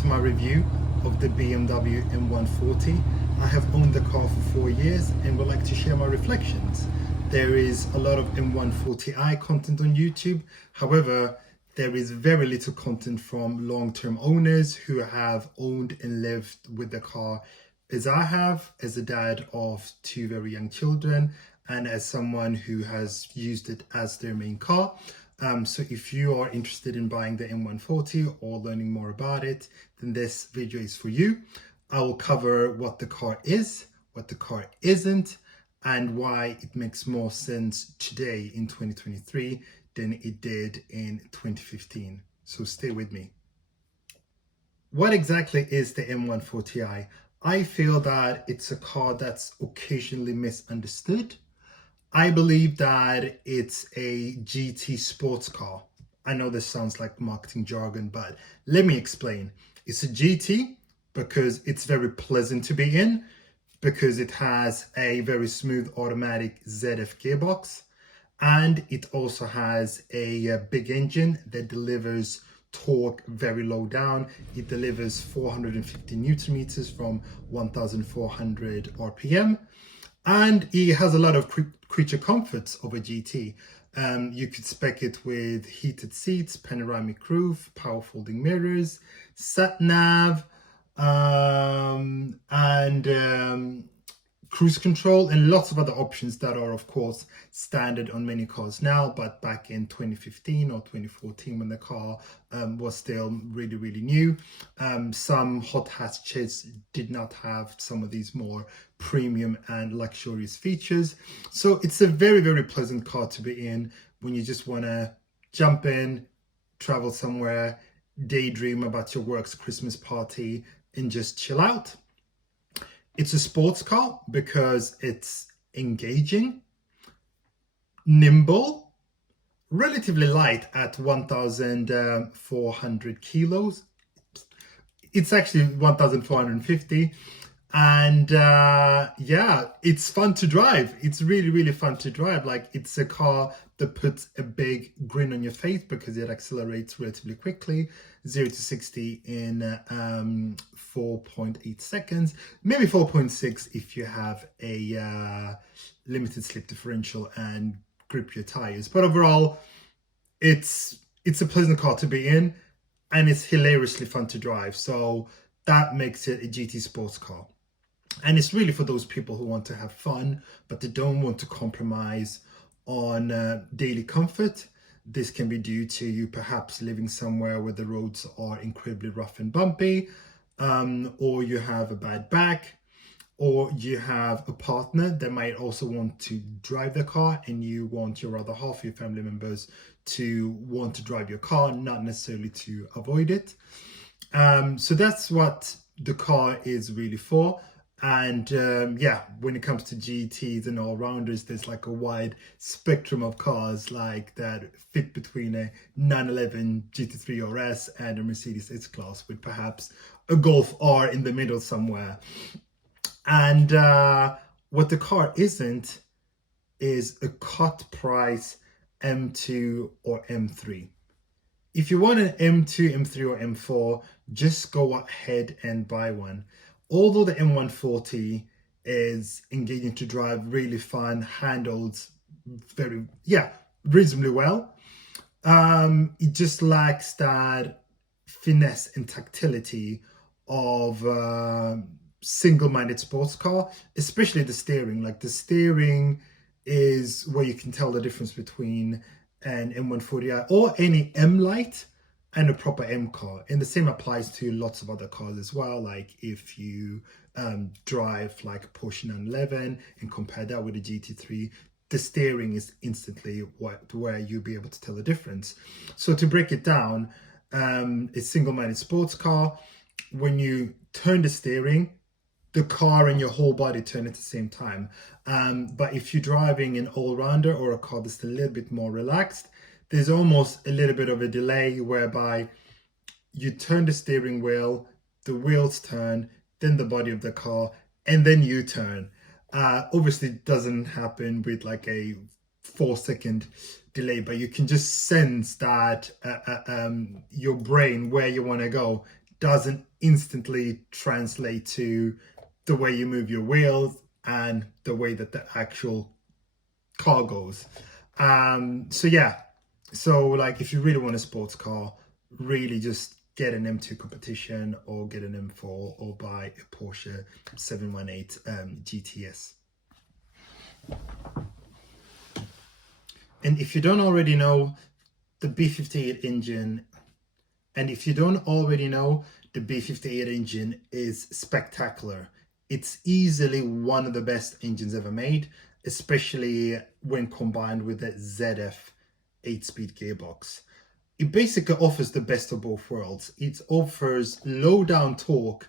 to my review of the BMW M140. I have owned the car for 4 years and would like to share my reflections. There is a lot of M140i content on YouTube. However, there is very little content from long-term owners who have owned and lived with the car as I have, as a dad of 2 very young children and as someone who has used it as their main car. So if you are interested in buying the M140 or learning more about it, then this video is for you. I will cover what the car is, what the car isn't, and why it makes more sense today in 2023 than it did in 2015. So stay with me. What exactly is the M140i? I feel that it's a car that's occasionally misunderstood. I believe that it's a GT sports car. I know this sounds like marketing jargon, but let me explain. It's a GT because it's very pleasant to be in, because it has a very smooth automatic ZF gearbox, and it also has a big engine that delivers torque very low down. It delivers 450 newton meters from 1400 RPM. And it has a lot of creature comforts of a GT. You could spec it with heated seats, panoramic roof, power folding mirrors, sat nav, and cruise control, and lots of other options that are of course standard on many cars now, but back in 2015 or 2014 when the car was still really new, some hot hatches did not have some of these more premium and luxurious features. So it's a very pleasant car to be in when you just want to jump in, travel somewhere, daydream about your work's Christmas party, and just chill out. It's a sports car because it's engaging, nimble, relatively light at 1,400 kilos. It's actually 1,450. And yeah, it's fun to drive. It's really fun to drive. Like, it's a car that puts a big grin on your face because it accelerates relatively quickly, 0 to 60 in 4.8 seconds, maybe 4.6 if you have a limited slip differential and grip your tires. But overall, it's a pleasant car to be in, and it's hilariously fun to drive. So that makes it a GT sports car. And it's really for those people who want to have fun, but they don't want to compromise on daily comfort. This can be due to you perhaps living somewhere where the roads are incredibly rough and bumpy, or you have a bad back, or you have a partner that might also want to drive the car, and you want your other half, your family members, to want to drive your car, not necessarily to avoid it. So that's what the car is really for. And yeah, when it comes to GTs and all-rounders, there's like a wide spectrum of cars like that fit between a 911 GT3 RS and a Mercedes S-Class with perhaps a Golf R in the middle somewhere. And what the car isn't is a cut price M2 or M3. If you want an M2, M3 or M4, just go ahead and buy one. Although the M140 is engaging to drive, really fun, handles reasonably well, it just lacks that finesse and tactility of single-minded sports car, especially the steering. Like, the steering is where you can tell the difference between an M140i or any M-Lite and a proper M car. And the same applies to lots of other cars as well. Like, if you drive like a Porsche 911 and compare that with a GT3, the steering is instantly where you'll be able to tell the difference. So to break it down, a single-minded sports car, when you turn the steering, the car and your whole body turn at the same time. But if you're driving an all-rounder or a car that's a little bit more relaxed, there's almost a little bit of a delay whereby you turn the steering wheel, the wheels turn, then the body of the car, and then you turn. Obviously, it doesn't happen with like a 4-second delay, but you can just sense that your brain, where you want to go, doesn't instantly translate to the way you move your wheels and the way that the actual car goes. So yeah, so like if you really want a sports car, really just get an M2 competition or get an M4 or buy a Porsche 718 GTS. And if you don't already know, the B58 engine, and if you don't already know, the B58 engine is spectacular. It's easily one of the best engines ever made, especially when combined with the ZF 8-speed gearbox. It basically offers the best of both worlds. It offers low down torque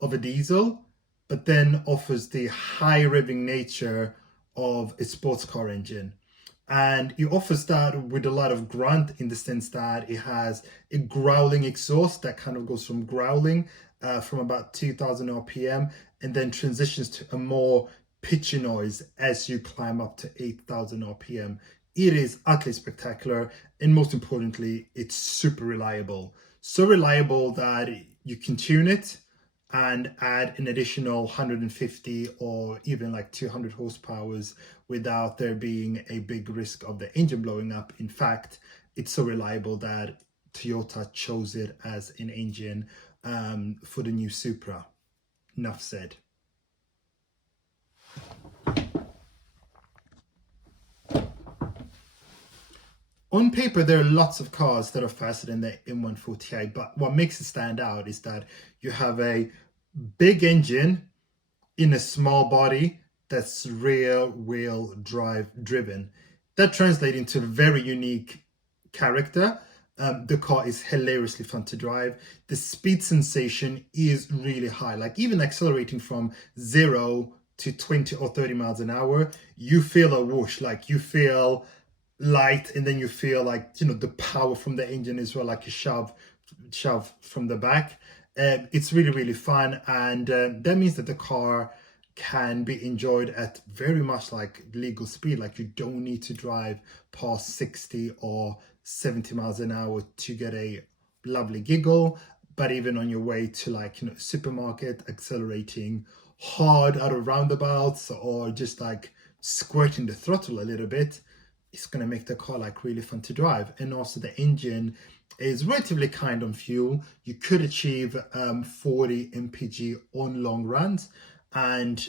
of a diesel, but then offers the high revving nature of a sports car engine. And it offers that with a lot of grunt, in the sense that it has a growling exhaust that kind of goes from growling from about 2000 RPM and then transitions to a more pitchy noise as you climb up to 8000 RPM. It is utterly spectacular, and most importantly, it's super reliable. So reliable that you can tune it and add an additional 150 or even like 200 horsepower without there being a big risk of the engine blowing up. In fact, it's so reliable that Toyota chose it as an engine for the new Supra. Enough said. On paper, there are lots of cars that are faster than the M140i, but what makes it stand out is that you have a big engine in a small body that's rear wheel drive driven. That translates into a very unique character. The car is hilariously fun to drive. The speed sensation is really high. Like even accelerating from 0 to 20 or 30 miles an hour, you feel a whoosh, like you feel light, and then you feel like, you know, the power from the engine as well, like a shove from the back. It's really, really fun, and that means that the car can be enjoyed at very much like legal speed. Like you don't need to drive past 60 or 70 miles an hour to get a lovely giggle, but even on your way to, like, you know, supermarket, accelerating hard out of roundabouts or just like squirting the throttle a little bit, it's going to make the car like really fun to drive. And also the engine is relatively kind on fuel. You could achieve 40 mpg on long runs, and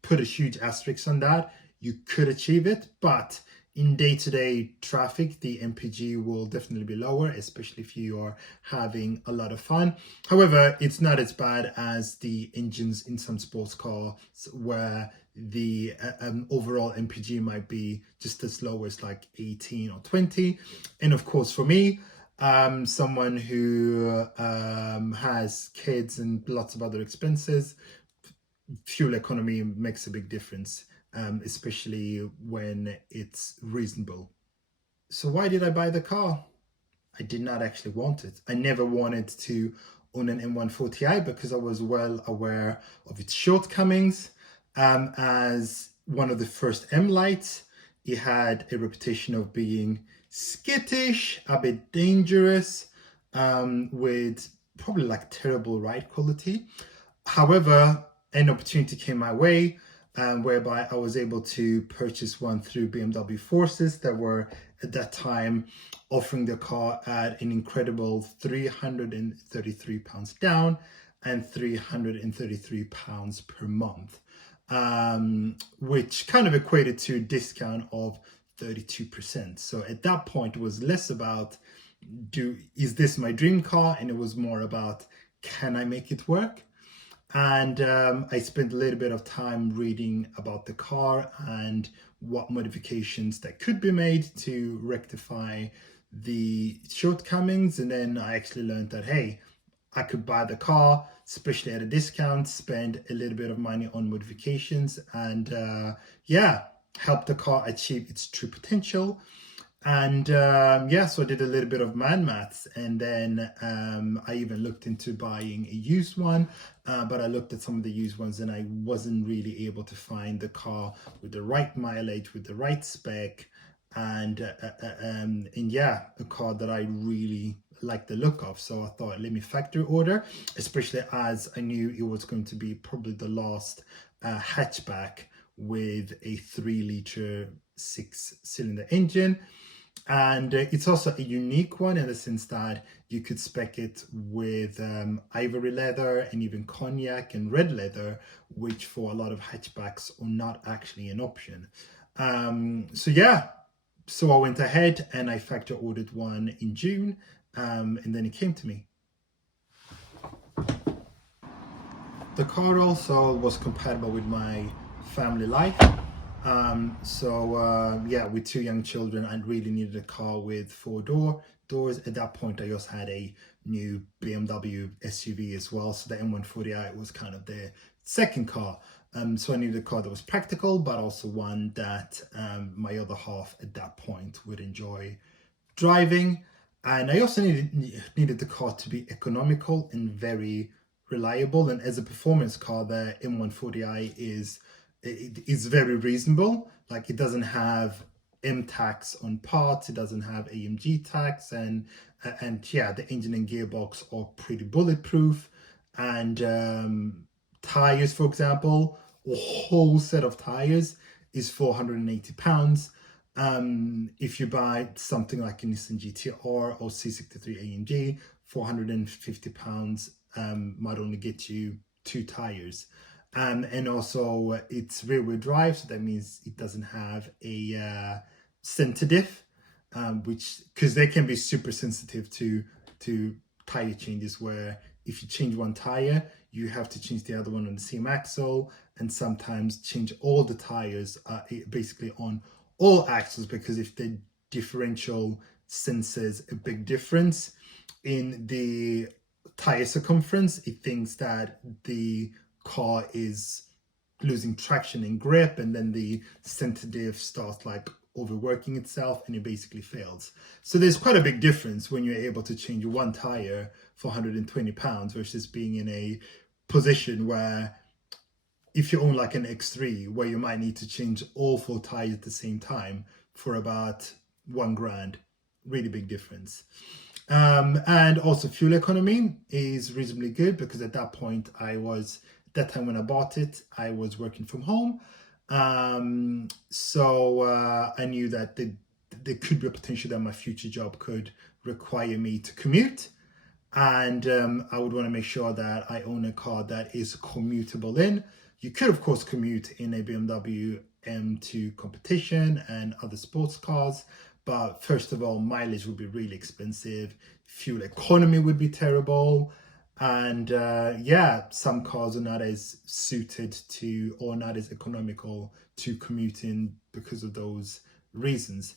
put a huge asterisk on that. You could achieve it, but in day-to-day traffic, the mpg will definitely be lower, especially if you are having a lot of fun. However, it's not as bad as the engines in some sports cars where the overall mpg might be just as low as like 18 or 20. And of course, for me, someone who has kids and lots of other expenses, fuel economy makes a big difference, especially when it's reasonable. So why did I buy the car? I did not actually want it. I never wanted to own an M140i because I was well aware of its shortcomings. As one of the first M lights, it had a reputation of being skittish, a bit dangerous, with probably like terrible ride quality. However, an opportunity came my way, whereby I was able to purchase one through BMW Forces that were at that time offering the car at an incredible £333 down and £333 per month, which kind of equated to a discount of 32%. So at that point, it was less about is this my dream car, and it was more about, can I make it work? And I spent a little bit of time reading about the car and what modifications that could be made to rectify the shortcomings. And then I actually learned that, hey, I could buy the car, especially at a discount, spend a little bit of money on modifications, and yeah, help the car achieve its true potential. And yeah, so I did a little bit of maths, and then I even looked into buying a used one, but I looked at some of the used ones and I wasn't really able to find the car with the right mileage, with the right spec, and yeah, a car that I really like the look of. So I thought, let me factory order, especially as I knew it was going to be probably the last hatchback with a 3-liter 6-cylinder engine. And it's also a unique one in the sense that you could spec it with ivory leather and even cognac and red leather, which for a lot of hatchbacks are not actually an option. So yeah, so I went ahead and I factory ordered one in June, and then it came to me. The car also was compatible with my family life. Yeah, with 2 young children, I really needed a car with 4 doors. At that point, I also had a new BMW SUV as well. So the M140i was kind of the second car. So I needed a car that was practical, but also one that my other half at that point would enjoy driving. And I also needed the car to be economical and very reliable. And as a performance car, the M140i is very reasonable. Like, it doesn't have M tax on parts, it doesn't have AMG tax, and yeah, the engine and gearbox are pretty bulletproof. And tires, for example, a whole set of tires is £480. If you buy something like a Nissan GTR or C63 AMG, £450 might only get you 2 tires. And also it's rear-wheel drive, so that means it doesn't have a center diff, which, because they can be super sensitive to tire changes, where if you change one tire, you have to change the other one on the same axle, and sometimes change all the tires basically on all axles, because if the differential senses a big difference in the tire circumference, it thinks that the car is losing traction and grip, and then the center diff starts like overworking itself and it basically fails. So there's quite a big difference when you're able to change one tire for £120 versus being in a position where, if you own like an X3, where you might need to change all 4 tires at the same time for about £1,000. Really big difference. And also fuel economy is reasonably good, because at that point that time when I bought it, I was working from home. So I knew that there could be a potential that my future job could require me to commute. And I would want to make sure that I own a car that is commutable in. You could, of course, commute in a BMW M2 competition and other sports cars. But first of all, mileage would be really expensive. Fuel economy would be terrible. And yeah, some cars are not as suited to, or not as economical to commute in because of those reasons.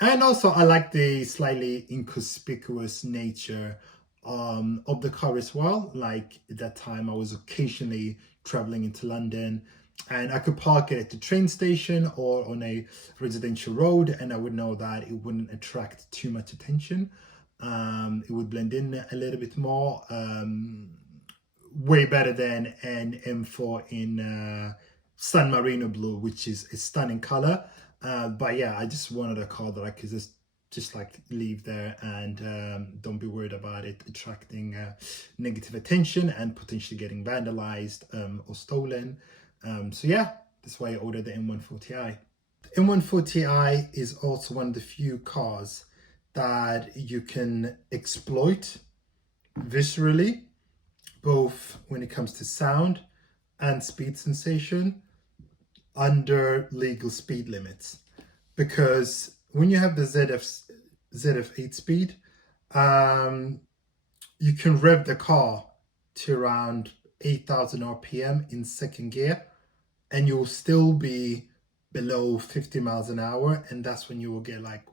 And also, I like the slightly inconspicuous nature of the car as well. Like, at that time, I was occasionally traveling into London, and I could park it at the train station or on a residential road, and I would know that it wouldn't attract too much attention. It would blend in a little bit more, way better than an M4 in San Marino blue, which is a stunning color. But yeah, I just wanted a car that I could just like leave there and don't be worried about it attracting negative attention and potentially getting vandalized or stolen. So yeah, that's why I ordered the M140i. The M140i is also one of the few cars that you can exploit viscerally, both when it comes to sound and speed sensation, under legal speed limits. Because when you have the ZF 8-speed, you can rev the car to around 8,000 RPM in second gear, and you'll still be below 50 miles an hour, and that's when you will get like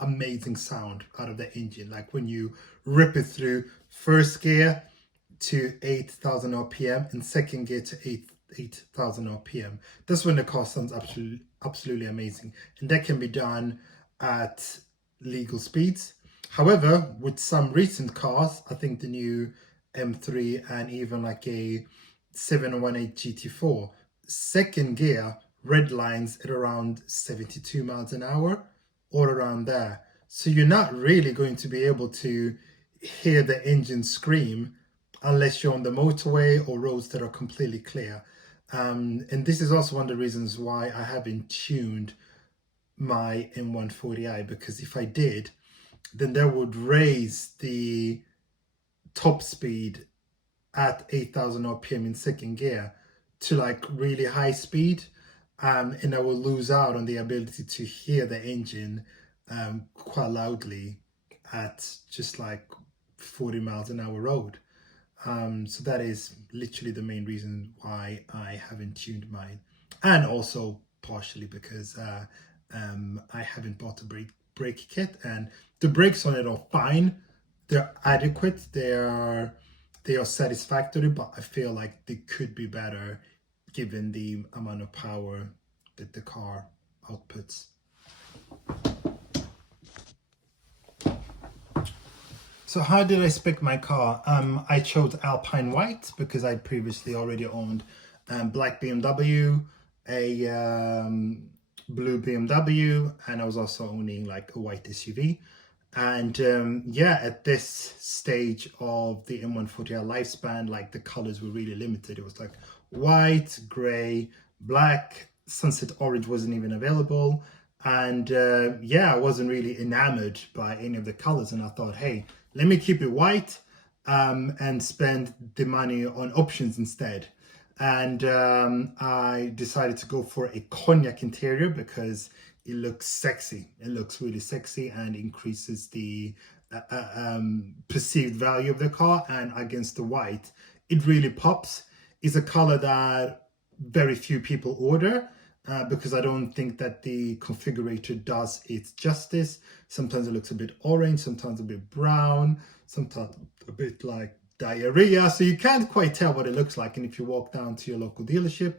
amazing sound out of the engine. Like when you rip it through first gear to 8,000 RPM and second gear to 8,000 RPM, that's when the car sounds absolutely amazing, and that can be done at legal speeds. However, with some recent cars, I think the new M3 and even like a 718 GT4, second gear red lines at around 72 miles an hour or around there. So you're not really going to be able to hear the engine scream unless you're on the motorway or roads that are completely clear. And this is also one of the reasons why I haven't tuned my M140i, because if I did, then that would raise the top speed at 8,000 RPM in second gear to like really high speed, and I will lose out on the ability to hear the engine quite loudly at just like 40 miles an hour road. So that is literally the main reason why I haven't tuned mine, and also partially because I haven't bought a brake kit, and the brakes on it are fine. They're adequate. They are satisfactory, but I feel like they could be better given the amount of power that the car outputs. So how did I spec my car? I chose Alpine White because I previously already owned black BMW, a blue BMW, and I was also owning like a white SUV. And yeah, at this stage of the M140i lifespan, like the colors were really limited. It was like white, gray, black, sunset orange wasn't even available. And yeah, I wasn't really enamored by any of the colors. And I thought, hey, let me keep it white and spend the money on options instead. And I decided to go for a cognac interior because it looks sexy. It looks really sexy and increases the perceived value of the car. And against the white, it really pops. It's a color that very few people order because I don't think that the configurator does it justice. Sometimes it looks a bit orange, sometimes a bit brown, sometimes a bit like diarrhea. So you can't quite tell what it looks like. And if you walk down to your local dealership,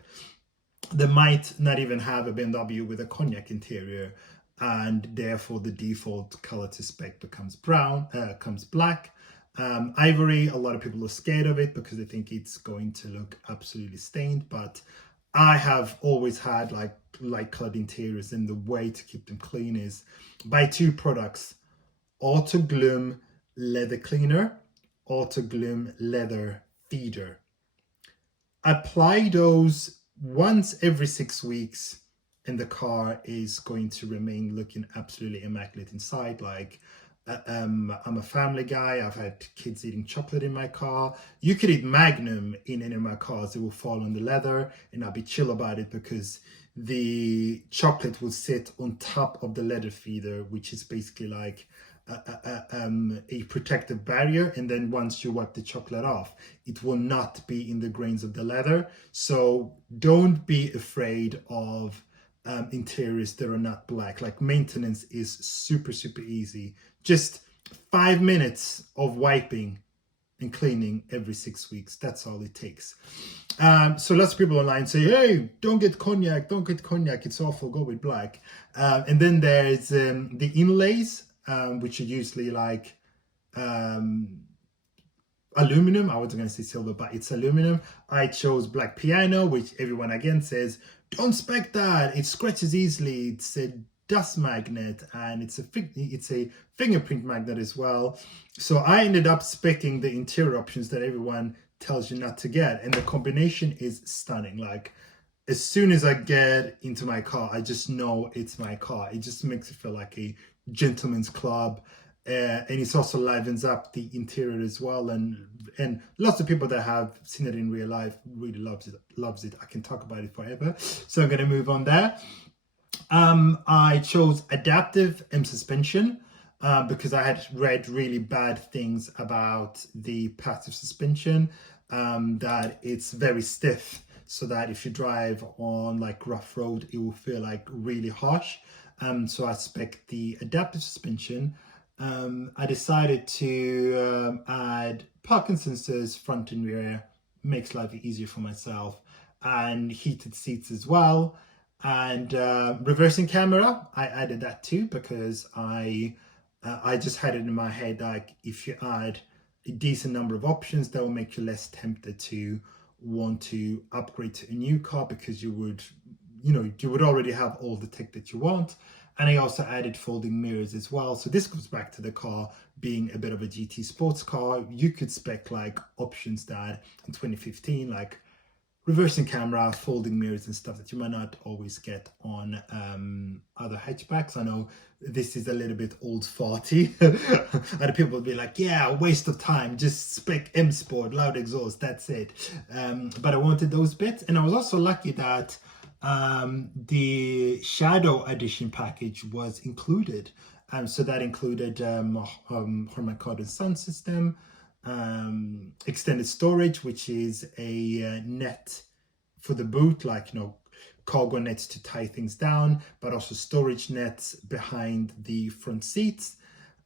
they might not even have a BMW with a cognac interior, and therefore the default color to spec becomes brown, comes black. Ivory, a lot of people are scared of it because they think it's going to look absolutely stained, but I have always had like light colored interiors, and the way to keep them clean is buy two products: Auto Gloom leather cleaner, Auto Gloom leather feeder. Apply those once every 6 weeks, and the car is going to remain looking absolutely immaculate inside. Like I'm a family guy. I've had kids eating chocolate in my car. You could eat Magnum in any of my cars. It will fall on the leather, and I'll be chill about it because the chocolate will sit on top of the leather feeder, which is basically like a protective barrier. And then once you wipe the chocolate off, it will not be in the grains of the leather. So don't be afraid of interiors that are not black. Like maintenance is super easy. Just 5 minutes of wiping and cleaning every 6 weeks. That's all it takes. So lots of people online say, hey, don't get cognac, it's awful, go with black. And then there's the inlays, which are usually like aluminum. I wasn't going to say silver, but it's aluminum. I chose black piano, which everyone again says, don't spec that, it scratches easily, it's a dust magnet, and it's a fingerprint magnet as well. So I ended up speccing the interior options that everyone tells you not to get, and the combination is stunning. Like as soon as I get into my car, I just know it's my car. It just makes it feel like a gentleman's club. And it also livens up the interior as well, and lots of people that have seen it in real life really loves it. I can talk about it forever, so I'm going to move on there. I chose adaptive M suspension because I had read really bad things about the passive suspension, that it's very stiff, so that if you drive on like rough road, it will feel like really harsh. So I spec the adaptive suspension. I decided to add parking sensors front and rear, makes life easier for myself, and heated seats as well. And reversing camera, I added that too because I just had it in my head, like if you add a decent number of options, that will make you less tempted to want to upgrade to a new car, because you would already have all the tech that you want. And I also added folding mirrors as well. So this goes back to the car being a bit of a GT sports car. You could spec like options that in 2015, like reversing camera, folding mirrors and stuff that you might not always get on other hatchbacks. I know this is a little bit old farty. Other people will be like, yeah, waste of time, just spec M Sport, loud exhaust, that's it. But I wanted those bits. And I was also lucky that the Shadow Edition package was included. So that included Harman Kardon sound system, extended storage, which is a net for the boot, like, you know, cargo nets to tie things down, but also storage nets behind the front seats.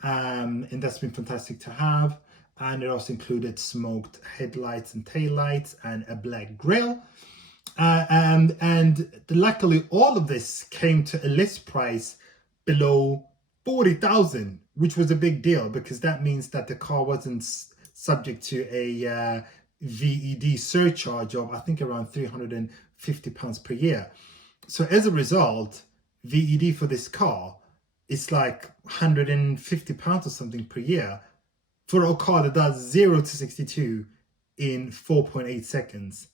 And that's been fantastic to have. And it also included smoked headlights and taillights and a black grille. And luckily all of this came to a list price below 40,000, which was a big deal because that means that the car wasn't subject to a VED surcharge of, I think, around £350 per year. So as a result, VED for this car is like £150 or something per year for a car that does 0 to 62 in 4.8 seconds.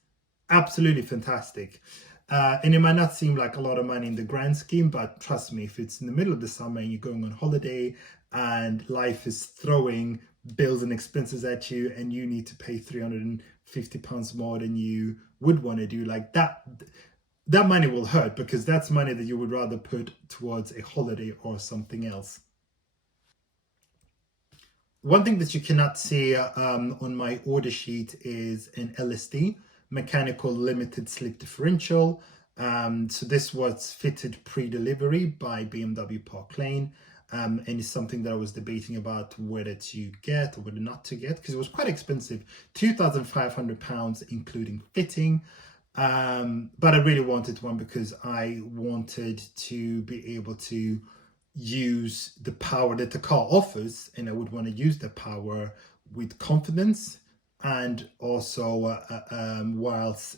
Absolutely fantastic. And it might not seem like a lot of money in the grand scheme, but trust me, if it's in the middle of the summer and you're going on holiday and life is throwing bills and expenses at you and you need to pay £350 more than you would want to do, like that money will hurt, because that's money that you would rather put towards a holiday or something else. One thing that you cannot see on my order sheet is an LSD, mechanical limited slip differential. So this was fitted pre-delivery by BMW Park Lane, and it's something that I was debating about whether to get or whether not to get, because it was quite expensive, £2,500 including fitting. But I really wanted one because I wanted to be able to use the power that the car offers, and I would want to use the power with confidence and also whilst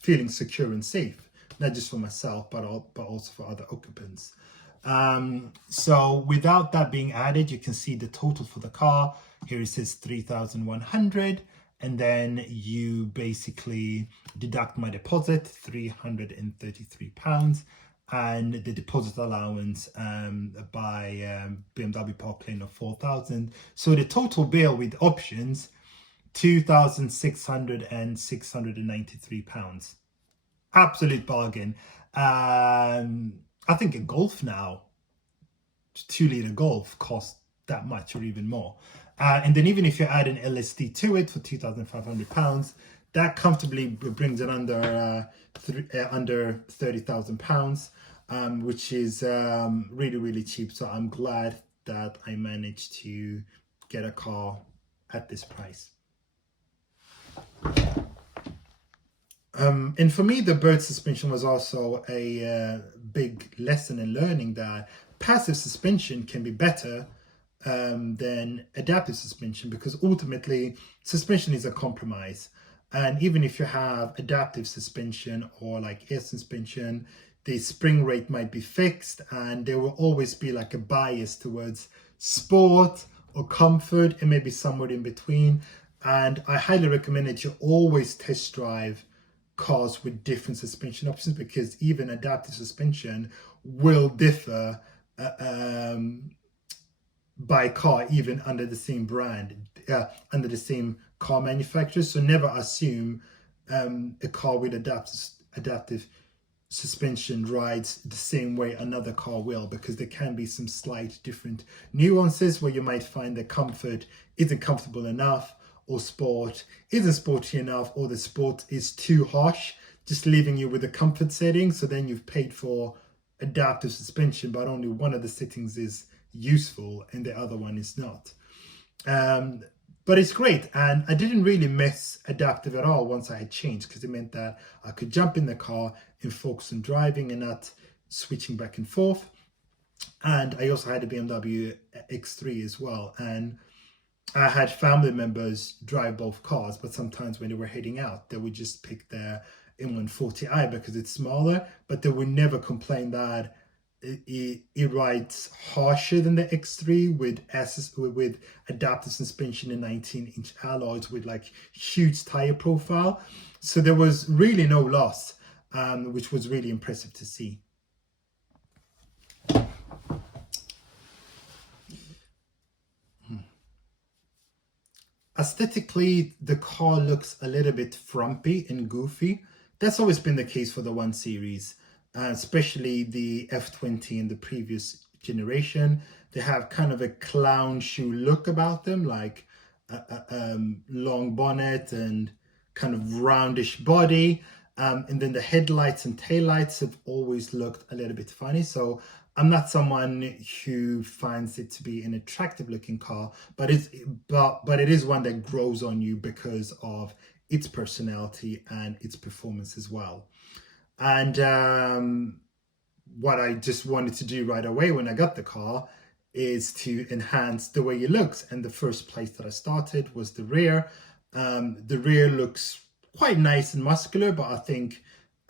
feeling secure and safe, not just for myself but also for other occupants. So without that being added, you can see the total for the car. Here it says 3,100, and then you basically deduct my deposit, £333, and the deposit allowance by BMW Park Lane of 4,000. So the total bill with options, £2,693. Absolute bargain. I think a Golf now, 2-litre Golf, costs that much or even more. And then even if you add an LSD to it for £2,500, that comfortably brings it under £30,000, which is really, really cheap. So I'm glad that I managed to get a car at this price. And for me, the bird suspension was also a big lesson in learning that passive suspension can be better than adaptive suspension, because ultimately suspension is a compromise. And even if you have adaptive suspension or like air suspension, the spring rate might be fixed and there will always be like a bias towards sport or comfort and maybe somewhere in between. And I highly recommend that you always test drive cars with different suspension options, because even adaptive suspension will differ by car, even under the same brand, under the same car manufacturer. So never assume a car with adaptive suspension rides the same way another car will, because there can be some slight different nuances where you might find that comfort isn't comfortable enough, or sport isn't sporty enough, or the sport is too harsh, just leaving you with a comfort setting. So then you've paid for adaptive suspension, but only one of the settings is useful and the other one is not. But it's great, and I didn't really miss adaptive at all once I had changed, because it meant that I could jump in the car and focus on driving and not switching back and forth. And I also had a BMW X3 as well, and I had family members drive both cars, but sometimes when they were heading out, they would just pick their M140i because it's smaller, but they would never complain that it rides harsher than the X3 with adaptive suspension and 19-inch alloys with like huge tire profile. So there was really no loss, which was really impressive to see. Aesthetically, the car looks a little bit frumpy and goofy. That's always been the case for the 1 Series, especially the F20 and the previous generation. They have kind of a clown shoe look about them, like a long bonnet and kind of roundish body. And then the headlights and taillights have always looked a little bit funny. So I'm not someone who finds it to be an attractive looking car, but it is one that grows on you because of its personality and its performance as well. And what I just wanted to do right away when I got the car is to enhance the way it looks. And the first place that I started was the rear. The rear looks quite nice and muscular, but I think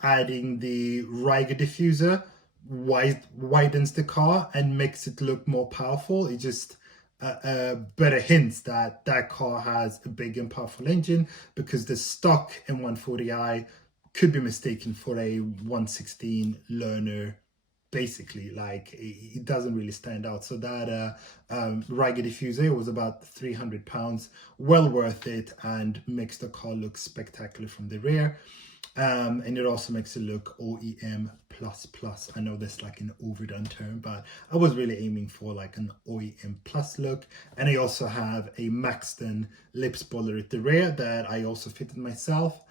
adding the Riga diffuser widens the car and makes it look more powerful. It just better hints that that car has a big and powerful engine, because the stock M140i could be mistaken for a 116 learner. Basically, like, it doesn't really stand out. So that Riga diffuser was about £300, well worth it, and makes the car look spectacular from the rear. And it also makes it look OEM plus plus. I know that's like an overdone term, but I was really aiming for like an OEM plus look. And I also have a Maxton lip spoiler at the rear that I also fitted myself,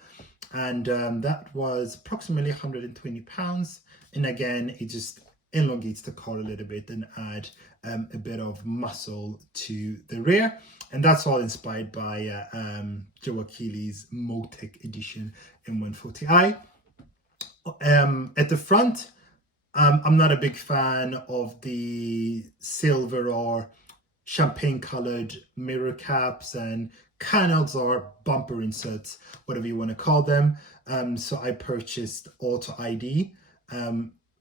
and that was approximately £120. And again, it just elongates the car a little bit and add a bit of muscle to the rear. And that's all inspired by Joe Achilles Motec Edition M140i. At the front, I'm not a big fan of the silver or champagne colored mirror caps and canals or bumper inserts, whatever you want to call them. So I purchased Auto ID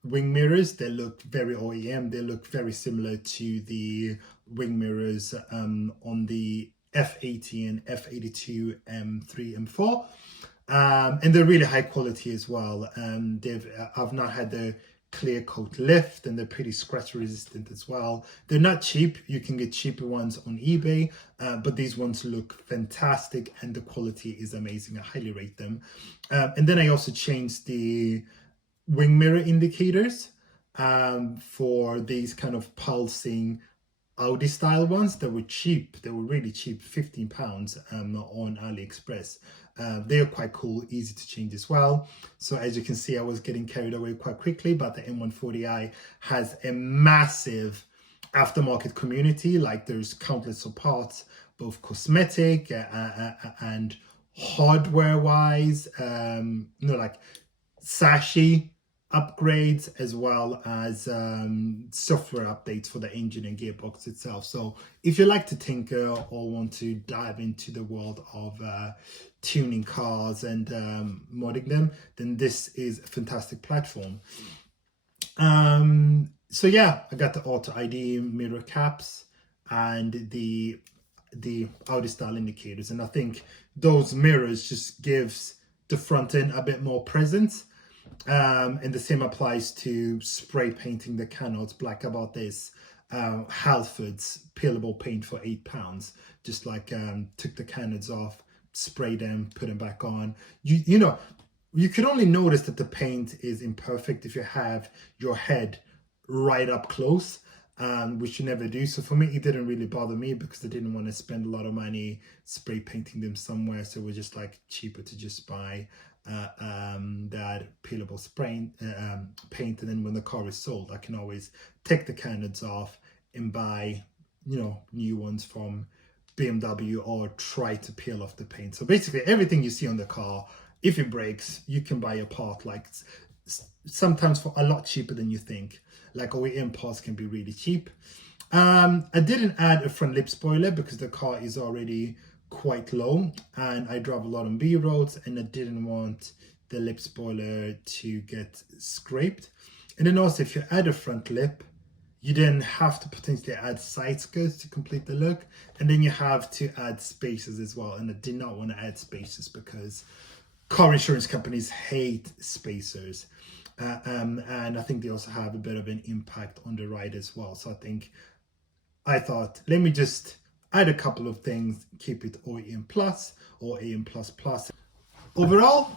wing mirrors. They look very OEM. They look very similar to the wing mirrors on the F80 and F82 M3 M4. And they're really high quality as well. I've not had the clear coat lift, and they're pretty scratch resistant as well. They're not cheap. You can get cheaper ones on eBay, but these ones look fantastic and the quality is amazing. I highly rate them. And then I also changed the wing mirror indicators for these kind of pulsing Audi style ones that were cheap. They were really cheap, £15 on AliExpress. They are quite cool, easy to change as well. So as you can see, I was getting carried away quite quickly, but the M140i has a massive aftermarket community. Like, there's countless of parts, both cosmetic and hardware wise, like sashi upgrades, as well as software updates for the engine and gearbox itself. So if you like to tinker or want to dive into the world of tuning cars and modding them, then this is a fantastic platform. So yeah, I got the Auto ID mirror caps and the Audi style indicators, and I think those mirrors just gives the front end a bit more presence. And the same applies to spray painting the canals black. About this, Halford's peelable paint for £8. Just like took the canons off, sprayed them, put them back on. You know, you could only notice that the paint is imperfect if you have your head right up close, which you never do. So for me, it didn't really bother me because I didn't want to spend a lot of money spray painting them somewhere. So it was just like cheaper to just buy that peelable spray paint, and then when the car is sold, I can always take the canons off and buy, you know, new ones from BMW, or try to peel off the paint. So basically everything you see on the car, if it breaks, you can buy a part, like sometimes for a lot cheaper than you think. Like OEM parts can be really cheap. I didn't add a front lip spoiler because the car is already quite low and I drive a lot on B roads, and I didn't want the lip spoiler to get scraped. And then also if you add a front lip, you then have to potentially add side skirts to complete the look. And then you have to add spacers as well. And I did not want to add spacers because car insurance companies hate spacers. And I think they also have a bit of an impact on the ride as well. So I thought, let me just add a couple of things, keep it OEM plus or AM++. Overall,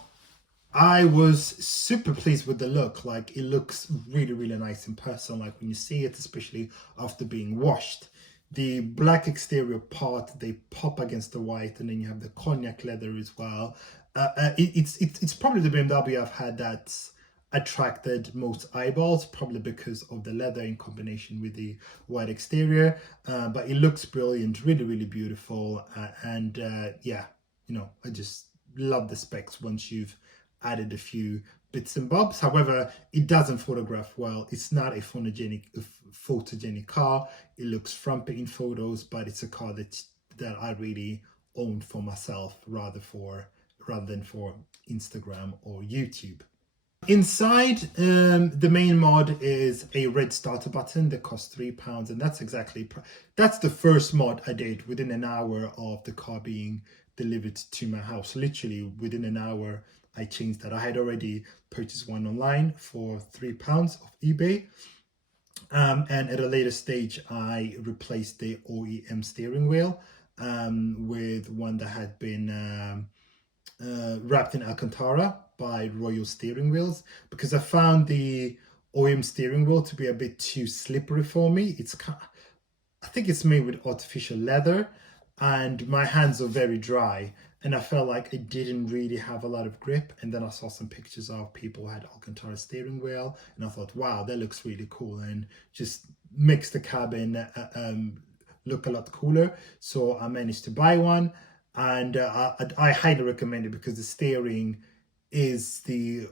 I was super pleased with the look. Like, it looks really, really nice in person. Like when you see it, especially after being washed. The black exterior part, they pop against the white, and then you have the cognac leather as well. It's probably the BMW I've had that's attracted most eyeballs, probably because of the leather in combination with the white exterior. But it looks brilliant, really, really beautiful. Yeah, you know, I just love the specs once you've added a few bits and bobs. However, it doesn't photograph well. It's not a photogenic car. It looks frumpy in photos, but it's a car that I really own for myself rather than for Instagram or YouTube. Inside, the main mod is a red starter button that costs £3, and that's the first mod I did within an hour of the car being delivered to my house. Literally within an hour, I changed that. I had already purchased one online for £3 off eBay. And at a later stage, I replaced the OEM steering wheel with one that had been wrapped in Alcantara by Royal Steering Wheels, because I found the OEM steering wheel to be a bit too slippery for me. I think it's made with artificial leather, and my hands are very dry, and I felt like I didn't really have a lot of grip. And then I saw some pictures of people who had Alcantara steering wheel, and I thought, wow, that looks really cool, and just makes the cabin look a lot cooler. So I managed to buy one, and I highly recommend it, because the steering is the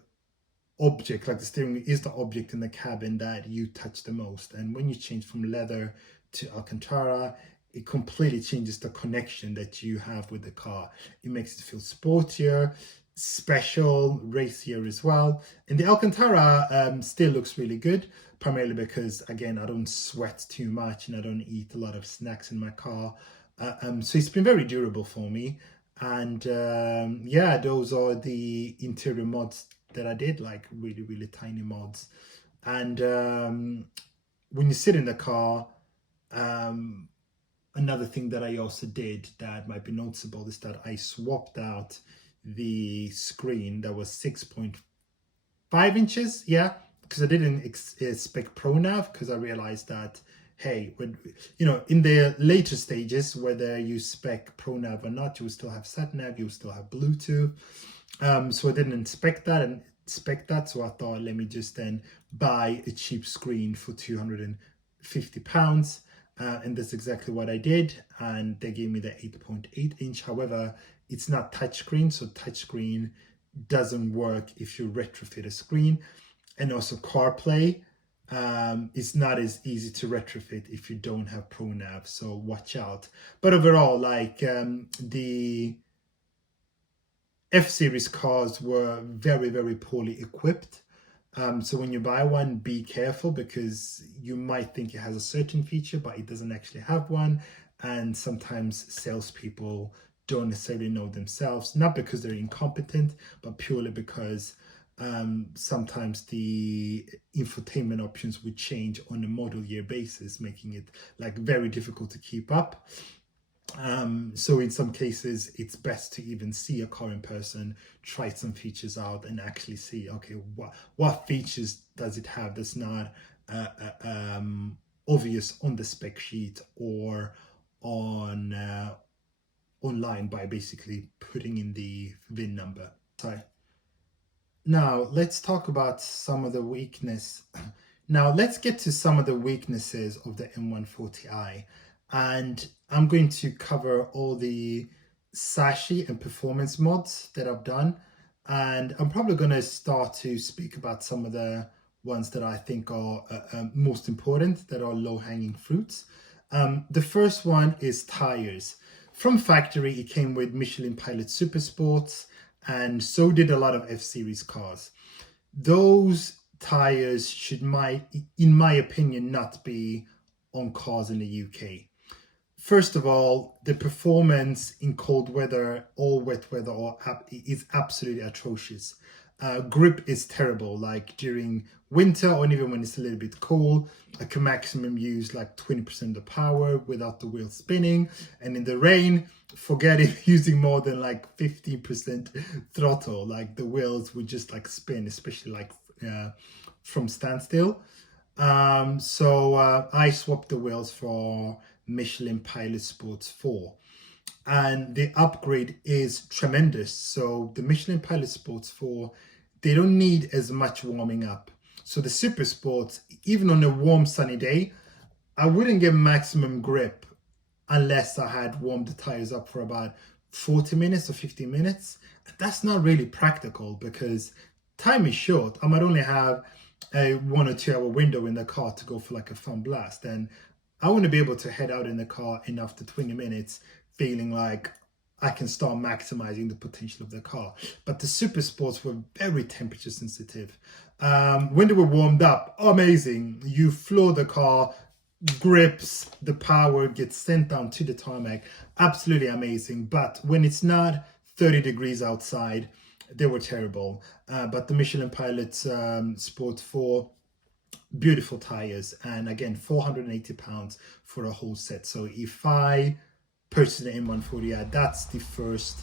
object, like the steering wheel is the object in the cabin that you touch the most. And when you change from leather to Alcantara, it completely changes the connection that you have with the car. It makes it feel sportier, special, racier as well. And the Alcantara still looks really good, primarily because, again, I don't sweat too much and I don't eat a lot of snacks in my car. So it's been very durable for me. And yeah, those are the interior mods that I did, like really, really tiny mods. And when you sit in the car, another thing that I also did that might be noticeable is that I swapped out the screen that was 6.5 inches. Yeah, because I didn't spec Pro Nav, because I realized that, hey, when, you know, in the later stages, whether you spec Pro Nav or not, you will still have sat nav, you will still have Bluetooth. So I didn't spec that, so I thought, let me just then buy a cheap screen for £250. And that's exactly what I did. And they gave me the 8.8 inch. However, it's not touchscreen, so touchscreen doesn't work if you retrofit a screen. And also CarPlay is not as easy to retrofit if you don't have Pro Nav, so watch out. But overall, like the F-Series cars were very, very poorly equipped. So when you buy one, be careful, because you might think it has a certain feature, but it doesn't actually have one. And sometimes salespeople don't necessarily know themselves, not because they're incompetent, but purely because sometimes the infotainment options would change on a model year basis, making it like very difficult to keep up. So in some cases, it's best to even see a car in person, try some features out, and actually see, okay, what features does it have that's not obvious on the spec sheet or on online by basically putting in the VIN number. Sorry. Now let's talk about some of the weakness. Now let's get to some of the weaknesses of the M140i. And I'm going to cover all the sashi and performance mods that I've done. And I'm probably going to start to speak about some of the ones that I think are most important, that are low-hanging fruits. The first one is tires. From factory, it came with Michelin Pilot Super Sports, and so did a lot of F-Series cars. Those tires should, in my opinion, not be on cars in the UK. First of all, the performance in cold weather or wet weather is absolutely atrocious. Grip is terrible. Like during winter or even when it's a little bit cool, I can maximum use like 20% of the power without the wheel spinning. And in the rain, forget it, using more than like 15% throttle. Like the wheels would just like spin, especially like from standstill. So I swapped the wheels for Michelin Pilot Sports 4, and the upgrade is tremendous. So the Michelin Pilot Sports 4, they don't need as much warming up. So the Super Sports, even on a warm sunny day, I wouldn't get maximum grip unless I had warmed the tires up for about 40 minutes or 50 minutes. That's not really practical because time is short. I might only have a 1 or 2 hour window in the car to go for like a fun blast, and I want to be able to head out in the car in after 20 minutes feeling like I can start maximizing the potential of the car. But the Super Sports were very temperature sensitive. When they were warmed up, amazing. You floor the car, grips, the power gets sent down to the tarmac. Absolutely amazing. But when it's not 30 degrees outside, they were terrible. But the Michelin Pilot Sport 4, beautiful tires, and again £480 for a whole set. So if I purchase an M140i, that's the first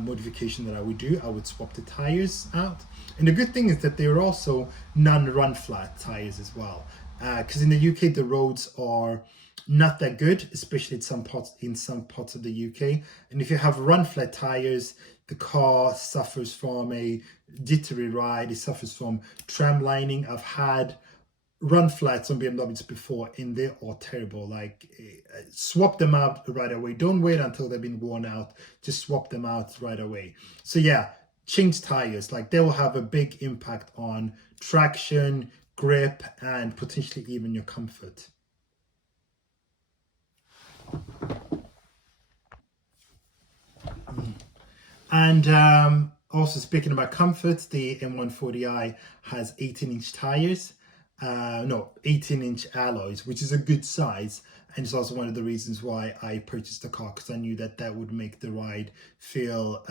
modification that I would do. I would swap the tires out, and the good thing is that they're also non-run flat tires as well, because in the UK the roads are not that good, especially in some parts of the UK. And if you have run flat tires, the car suffers from a jittery ride, it suffers from tram lining. I've had run flats on BMWs before and they are terrible. Like, swap them out right away. Don't wait until they've been worn out, just swap them out right away. So yeah, change tires. Like, they will have a big impact on traction, grip, and potentially even your comfort. And also, speaking about comfort, the M140i has 18-inch tires. 18-inch alloys, which is a good size, and it's also one of the reasons why I purchased the car, because I knew that that would make the ride feel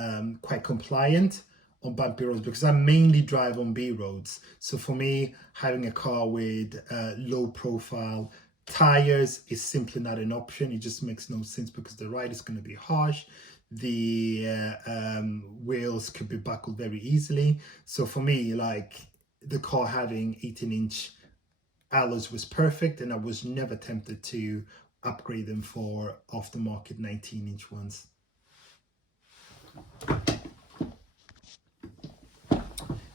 quite compliant on bumpy roads, because I mainly drive on B roads. So for me, having a car with low profile tires is simply not an option. It just makes no sense because the ride is going to be harsh. The wheels could be buckled very easily. So for me, like, the car having 18-inch alloys was perfect, and I was never tempted to upgrade them for aftermarket 19-inch ones.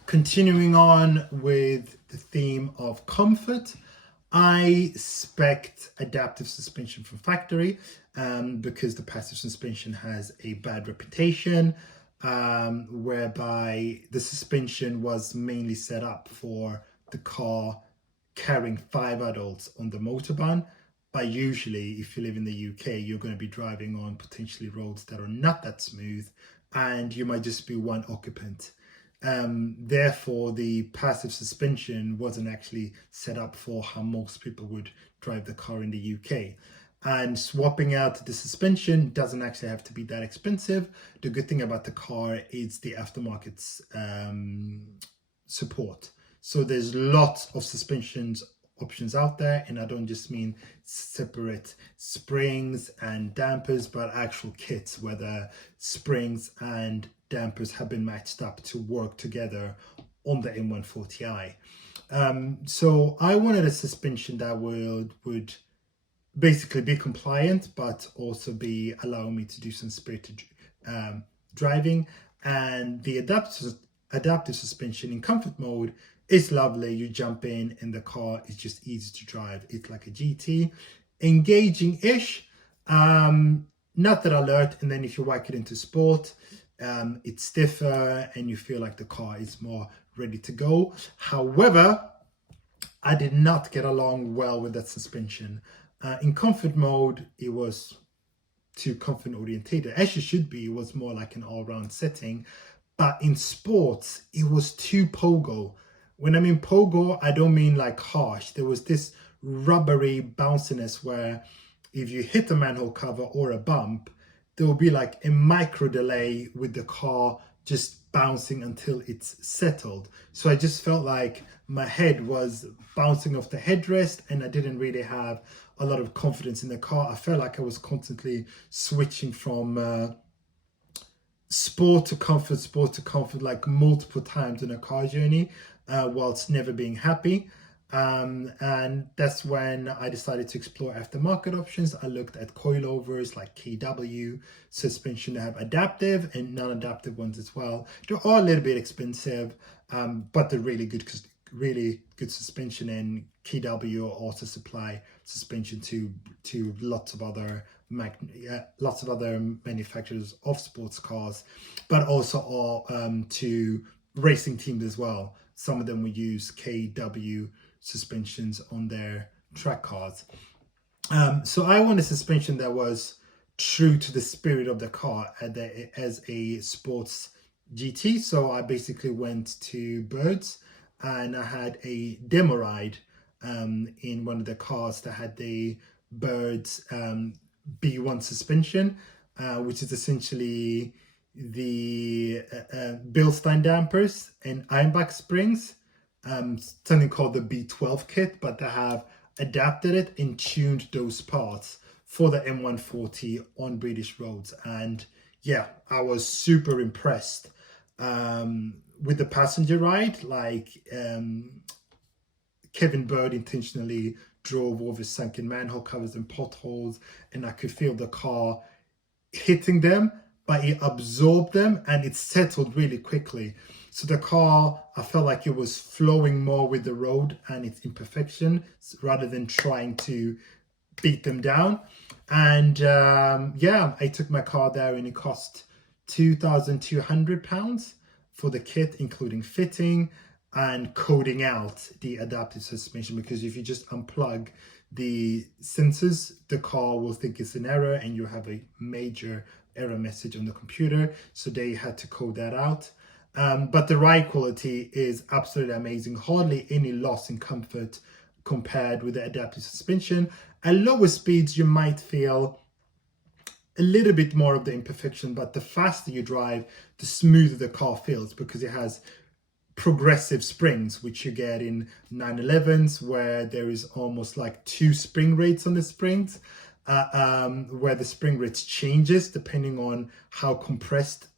Continuing on with the theme of comfort, I specced adaptive suspension from factory because the passive suspension has a bad reputation, whereby the suspension was mainly set up for the car carrying 5 adults on the motorbahn. But usually, if you live in the UK, you're going to be driving on potentially roads that are not that smooth, and you might just be one occupant. Therefore, the passive suspension wasn't actually set up for how most people would drive the car in the UK. And swapping out the suspension doesn't actually have to be that expensive. The good thing about the car is the aftermarket support. So there's lots of suspensions options out there, and I don't just mean separate springs and dampers, but actual kits where the springs and dampers have been matched up to work together on the M140i. So I wanted a suspension that would basically be compliant, but also be allowing me to do some spirited driving. And the adaptive suspension in comfort mode is lovely. You jump in and the car is just easy to drive. It's like a GT, engaging-ish, not that alert. And then if you whack it into sport, it's stiffer and you feel like the car is more ready to go. However, I did not get along well with that suspension. In comfort mode, it was too comfort orientated, as it should be. It was more like an all-round setting. But in sports, it was too pogo, When I mean pogo, I don't mean like harsh. There was this rubbery bounciness where if you hit a manhole cover or a bump, there will be like a micro delay with the car just bouncing until it's settled. So I just felt like my head was bouncing off the headrest and I didn't really have a lot of confidence in the car. I felt like I was constantly switching from sport to comfort, like multiple times in a car journey, whilst never being happy. And that's when I decided to explore aftermarket options. I looked at coilovers like KW, suspension that have adaptive and non-adaptive ones as well. They're all a little bit expensive, but they're really good suspension, and KW also supply suspension to lots of other manufacturers of sports cars, but also all to racing teams as well. Some of them will use KW suspensions on their track cars. So I wanted suspension that was true to the spirit of the car as a sports GT. So I basically went to Birds and I had a demo ride in one of the cars that had the Birds B1 suspension, which is essentially the Bilstein dampers and Ironback springs, something called the B12 kit, but they have adapted it and tuned those parts for the M140 on British roads. And yeah, I was super impressed with the passenger ride. Like Kevin Bird intentionally drove over sunken manhole covers and potholes, and I could feel the car hitting them, but it absorbed them and it settled really quickly. So the car, I felt like it was flowing more with the road and its imperfection rather than trying to beat them down. And yeah, I took my car there and it cost £2,200 for the kit, including fitting and coding out the adaptive suspension, because if you just unplug the sensors, the car will think it's an error and you have a major error message on the computer. So they had to code that out. But the ride quality is absolutely amazing. Hardly any loss in comfort compared with the adaptive suspension. At lower speeds, you might feel a little bit more of the imperfection, but the faster you drive, the smoother the car feels, because it has progressive springs, which you get in 911s, where there is almost like 2 spring rates on the springs, where the spring rates changes depending on how compressed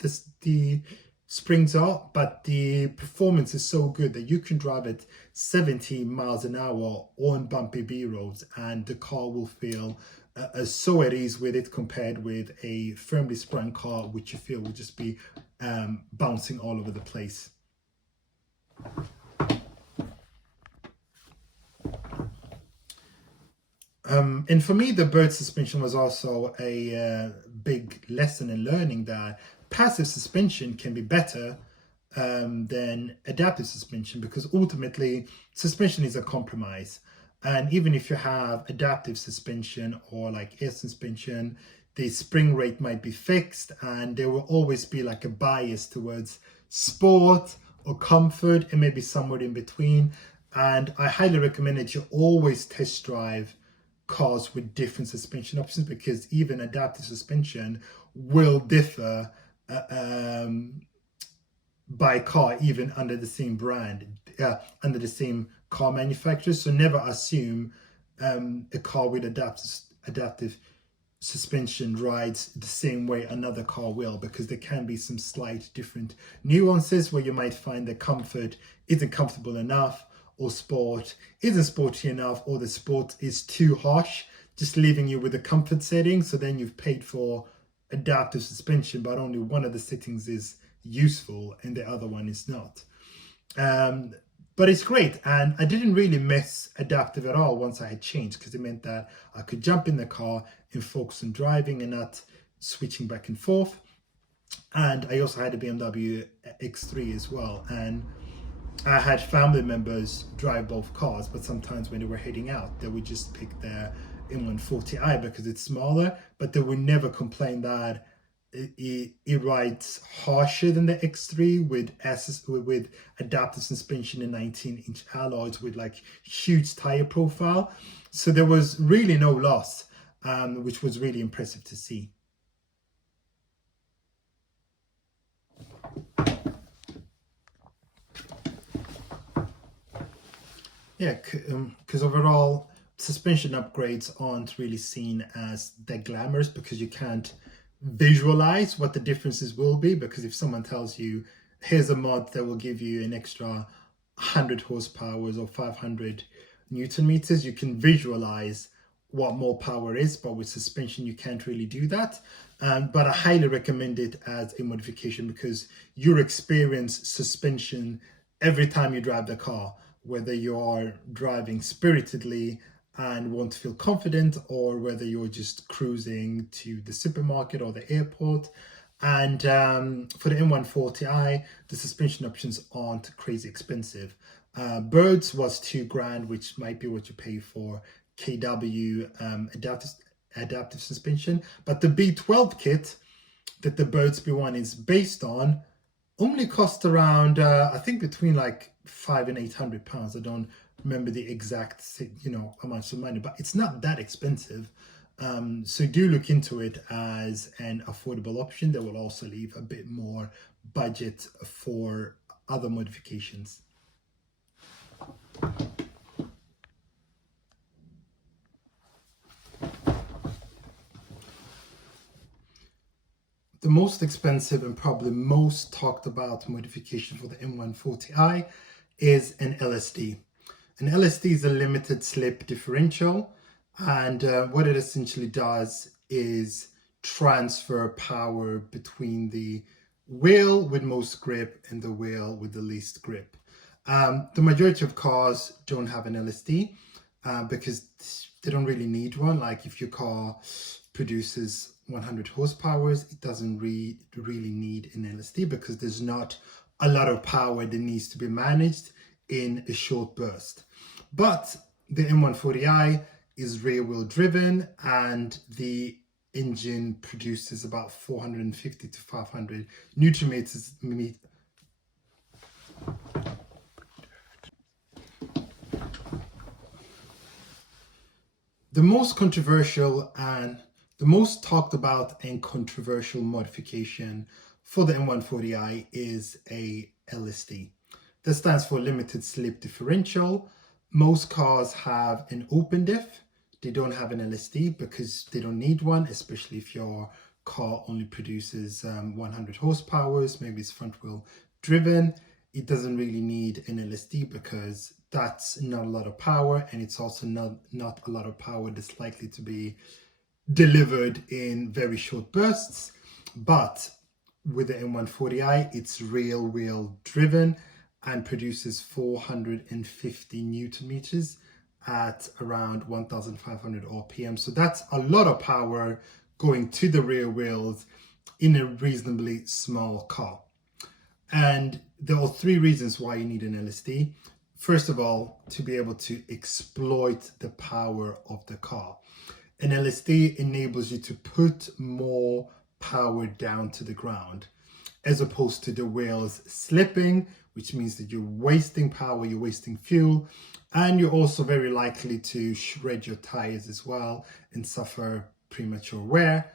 the springs are, but the performance is so good that you can drive at 70 miles an hour on bumpy B roads and the car will feel so at ease with it, compared with a firmly sprung car, which you feel will just be bouncing all over the place. And for me, the Bird suspension was also a big lesson in learning that passive suspension can be better than adaptive suspension, because ultimately suspension is a compromise. And even if you have adaptive suspension or like air suspension, the spring rate might be fixed and there will always be like a bias towards sport or comfort and maybe somewhere in between. And I highly recommend that you always test drive cars with different suspension options, because even adaptive suspension will differ by car, even under the same brand, under the same car manufacturer. So never assume a car with adaptive suspension rides the same way another car will, because there can be some slight different nuances where you might find that comfort isn't comfortable enough, or sport isn't sporty enough, or the sport is too harsh, just leaving you with a comfort setting. So then you've paid for adaptive suspension, but only one of the settings is useful and the other one is not. But it's great, and I didn't really miss adaptive at all once I had changed, because it meant that I could jump in the car and focus on driving and not switching back and forth. And I also had a BMW X3 as well, and I had family members drive both cars, but sometimes when they were heading out, they would just pick their M140i because it's smaller, but they would never complain that it rides harsher than the X3 with adaptive suspension and 19-inch alloys with like huge tire profile. So there was really no loss, which was really impressive to see. Yeah, because overall suspension upgrades aren't really seen as that glamorous because you can't visualize what the differences will be. Because if someone tells you, here's a mod that will give you an extra 100 horsepower or 500 Newton meters, you can visualize what more power is, but with suspension you can't really do that. But I highly recommend it as a modification because you experience suspension every time you drive the car, whether you're driving spiritedly and want to feel confident, or whether you're just cruising to the supermarket or the airport. And for the M140i, the suspension options aren't crazy expensive. Birds was $2,000, which might be what you pay for KW adaptive suspension. But the B12 kit that the Birds B1 is based on only cost around, I think between like £500 and £800. I don't remember the exact, amounts of money, but it's not that expensive. So do look into it as an affordable option that will also leave a bit more budget for other modifications. The most expensive and probably most talked about modification for the M140i is an LSD. An LSD is a limited slip differential, and what it essentially does is transfer power between the wheel with most grip and the wheel with the least grip. The majority of cars don't have an LSD because they don't really need one. Like if your car produces 100 horsepower, it doesn't really need an LSD because there's not a lot of power that needs to be managed in a short burst. But the M140i is rear wheel driven, and the engine produces about 450 to 500 Newton meters. The most controversial and the most talked about and controversial modification for the M140i is a LSD. That stands for limited slip differential. Most cars have an open diff. They don't have an LSD because they don't need one, especially if your car only produces 100 horsepower, maybe it's front wheel driven. It doesn't really need an LSD because that's not a lot of power, and it's also not a lot of power that's likely to be delivered in very short bursts. But with the M140i, it's rear wheel driven and produces 450 Newton meters at around 1,500 RPM. So that's a lot of power going to the rear wheels in a reasonably small car. And there are three reasons why you need an LSD. First of all, to be able to exploit the power of the car. An LSD enables you to put more power down to the ground, as opposed to the wheels slipping, which means that you're wasting power, you're wasting fuel, and you're also very likely to shred your tires as well and suffer premature wear.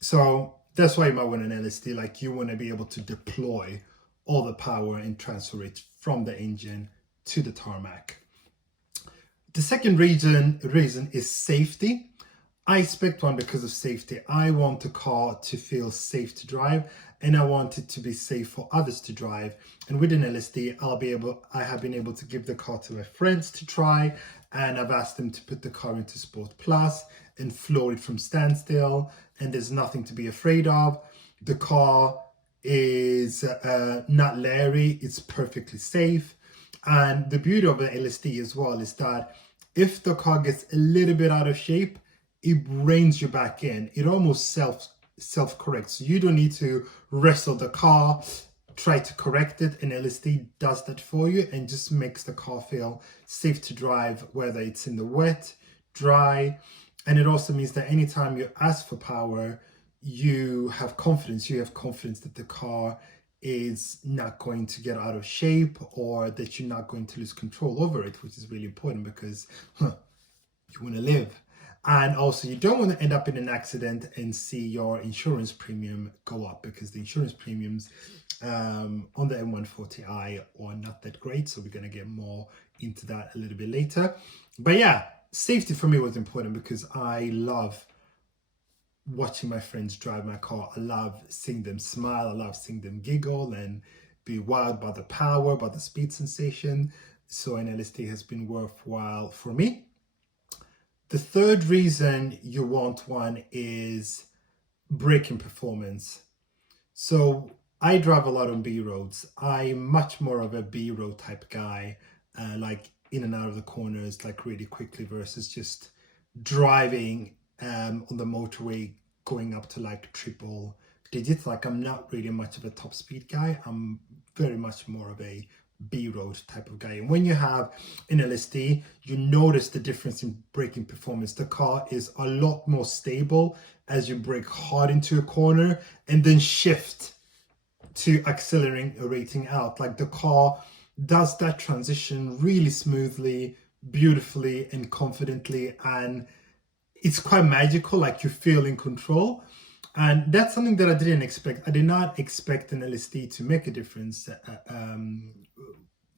So that's why you might want an LSD. Like, you want to be able to deploy all the power and transfer it from the engine to the tarmac. The second reason is safety. I spec'd one because of safety. I want the car to feel safe to drive, and I want it to be safe for others to drive. And with an LSD, I have been able to give the car to my friends to try, and I've asked them to put the car into Sport Plus and floor it from standstill, and there's nothing to be afraid of. The car is not leery, it's perfectly safe. And the beauty of an LSD as well is that if the car gets a little bit out of shape, it reins you back in. It almost self-corrects. You don't need to wrestle the car, try to correct it. An LSD does that for you and just makes the car feel safe to drive, whether it's in the wet, dry. And it also means that anytime you ask for power, you have confidence. You have confidence that the car is not going to get out of shape, or that you're not going to lose control over it, which is really important because you want to live. And also, you don't want to end up in an accident and see your insurance premium go up, because the insurance premiums on the M140i are not that great. So we're going to get more into that a little bit later. But yeah, safety for me was important because I love watching my friends drive my car. I love seeing them smile. I love seeing them giggle and be wild by the power, by the speed sensation. So an LSD has been worthwhile for me. The third reason you want one is braking performance. So I drive a lot on B roads. I'm much more of a B road type guy, like in and out of the corners, like really quickly, versus just driving on the motorway going up to like triple digits. Like, I'm not really much of a top speed guy. I'm very much more of a B road type of guy. And when you have an LSD, you notice the difference in braking performance. The car is a lot more stable as you brake hard into a corner and then shift to accelerating out. Like, the car does that transition really smoothly, beautifully, and confidently, and it's quite magical. Like, you feel in control. And that's something that I didn't expect. I did not expect an LSD to make a difference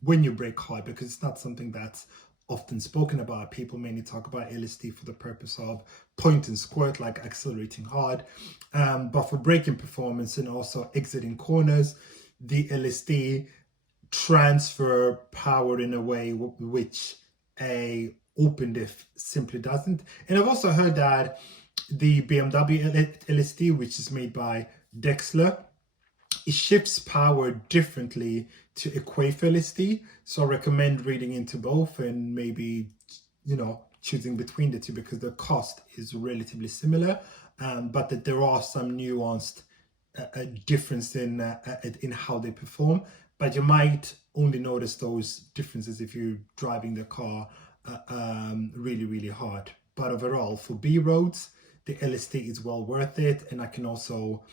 when you brake hard, because it's not something that's often spoken about. People mainly talk about LSD for the purpose of point and squirt, like accelerating hard. But for braking performance and also exiting corners, the LSD transfer power in a way which a open diff simply doesn't. And I've also heard that the BMW LSD, which is made by Dexler, it shifts power differently to a Quafe LSD. So I recommend reading into both and maybe, choosing between the two, because the cost is relatively similar, but that there are some nuanced difference in how they perform. But you might only notice those differences if you're driving the car really, really hard. But overall, for B roads, the LSD is well worth it. And I can also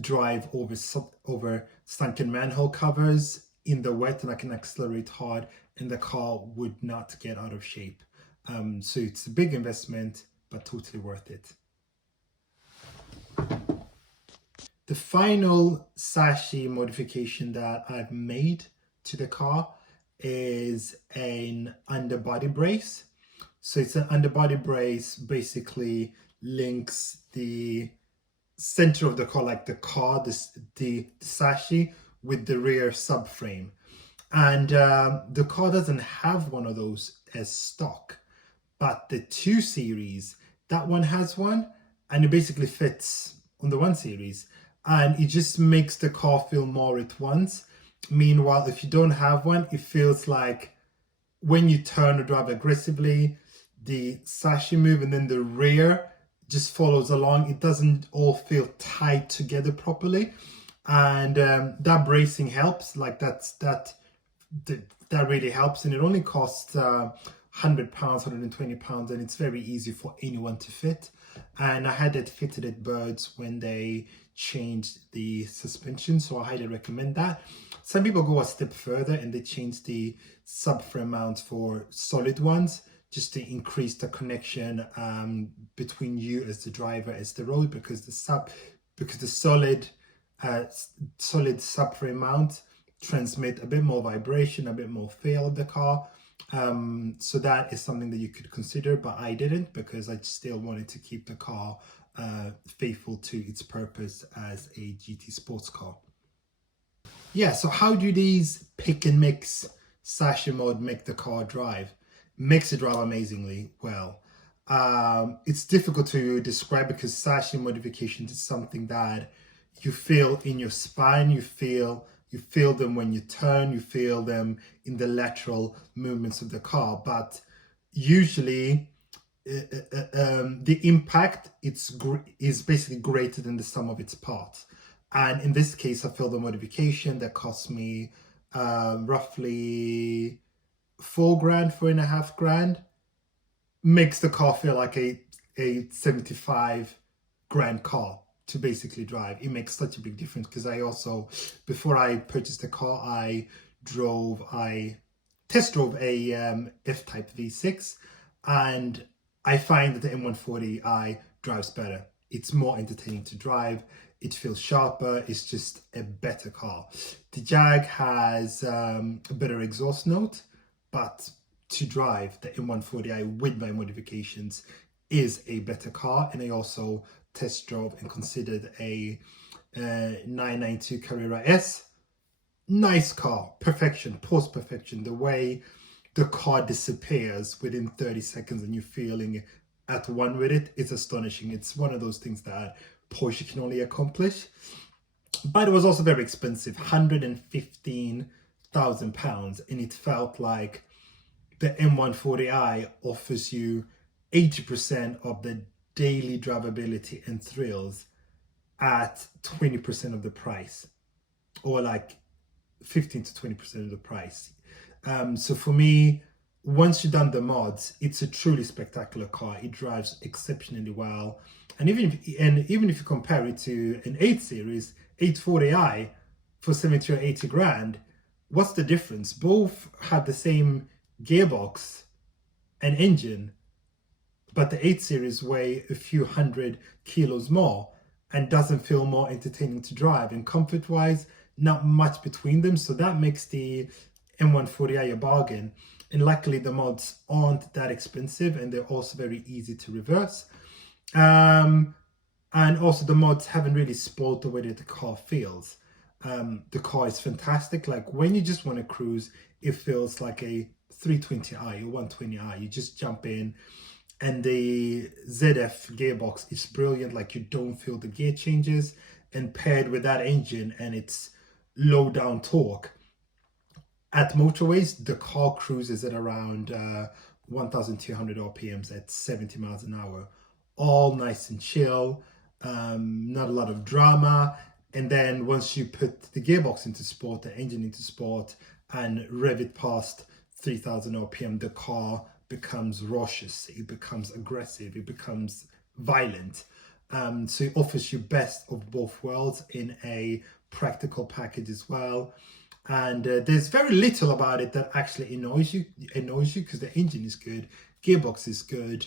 drive over sunken manhole covers in the wet, and I can accelerate hard and the car would not get out of shape. So it's a big investment, but totally worth it. The final sashi modification that I've made to the car is an underbody brace. So it's an underbody brace, basically links the center of the car, like the sashi, with the rear subframe. And the car doesn't have one of those as stock, but the 2 Series, that one has one, and it basically fits on the 1 Series. And it just makes the car feel more at once. Meanwhile, if you don't have one, it feels like when you turn or drive aggressively, the sashi move and then the rear just follows along. It doesn't all feel tied together properly. And that bracing helps. Like, that really helps. And it only costs £100, £120, and it's very easy for anyone to fit. And I had it fitted at Birds when they changed the suspension, so I highly recommend that. Some people go a step further and they change the subframe mounts for solid ones, just to increase the connection between you as the driver, as the road, because the solid subframe mount transmit a bit more vibration, a bit more feel of the car. So that is something that you could consider, but I didn't, because I still wanted to keep the car faithful to its purpose as a GT sports car. Yeah, so how do these pick and mix sashi mod make the car drive? Makes it drive amazingly well. It's difficult to describe, because sashi modifications is something that you feel in your spine. You feel them when you turn, you feel them in the lateral movements of the car, but usually the impact is basically greater than the sum of its parts. And in this case, I feel the modification that cost me roughly £4,500 makes the car feel like a 75 grand car. to basically drive. It makes such a big difference, because I also, before I purchased the car, I test drove a F-Type V6, and I find that the M140i drives better. It's more entertaining to drive. It feels sharper. It's just a better car. The Jag has a better exhaust note, but to drive, the M140i with my modifications is a better car. And I also test drove and considered a 992 Carrera S. Nice car, perfection, post perfection. The way the car disappears within 30 seconds and you're feeling at one with it is astonishing. It's one of those things that Porsche can only accomplish. But it was also very expensive, £115,000, and it felt like the M140i offers you 80% of the daily drivability and thrills at 20% of the price, or like 15 to 20% of the price. So for me, once you've done the mods, it's a truly spectacular car. It drives exceptionally well. And even if you compare it to an 8 Series 840i for 70 or 80 grand, what's the difference? Both have the same gearbox and engine, but the 8 Series weigh a few hundred kilos more and doesn't feel more entertaining to drive. And comfort-wise, not much between them. So that makes the M140i a bargain. And luckily the mods aren't that expensive, and they're also very easy to reverse. And also the mods haven't really spoiled the way that the car feels. The car is fantastic. Like when you just want to cruise, it feels like a 320i or 120i. You just jump in, and the ZF gearbox is brilliant. Like you don't feel the gear changes, and paired with that engine and its low down torque, at motorways, the car cruises at around 1,200 RPMs at 70 miles an hour. All nice and chill, not a lot of drama. And then once you put the gearbox into sport, the engine into sport, and rev it past 3,000 RPM, the car becomes raucous, it becomes aggressive, it becomes violent. So it offers you best of both worlds in a practical package as well. And there's very little about it that actually annoys you because the engine is good, gearbox is good,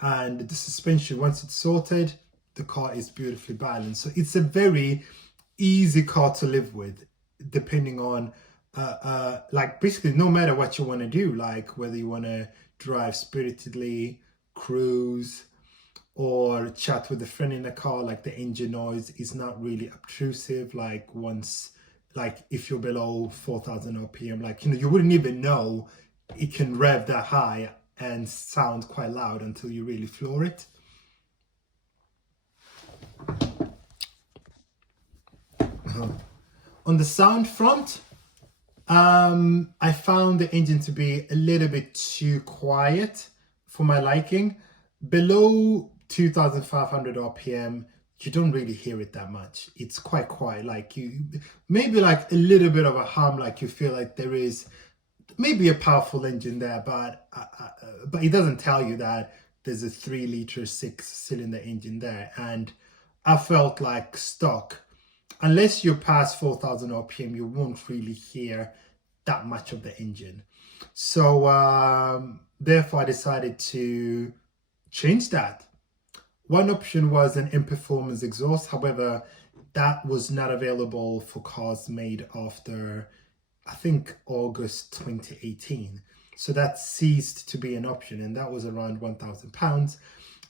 and the suspension, once it's sorted, the car is beautifully balanced. So it's a very easy car to live with, depending on like basically no matter what you want to do, like whether you want to drive spiritedly, cruise, or chat with a friend in the car. Like the engine noise is not really obtrusive. Like if you're below 4,000 RPM, like, you wouldn't even know it can rev that high and sound quite loud until you really floor it. On the sound front, I found the engine to be a little bit too quiet for my liking. Below 2,500 RPM, you don't really hear it that much. It's quite quiet. Like maybe like a little bit of a hum, like you feel like there is maybe a powerful engine there, but it doesn't tell you that there's a 3-liter 6-cylinder engine there. And I felt like stock, unless you're past 4,000 RPM, you won't really hear that much of the engine. So therefore I decided to change that. One option was an M-Performance exhaust. However, that was not available for cars made after, I think, August 2018. So that ceased to be an option, and that was around £1,000.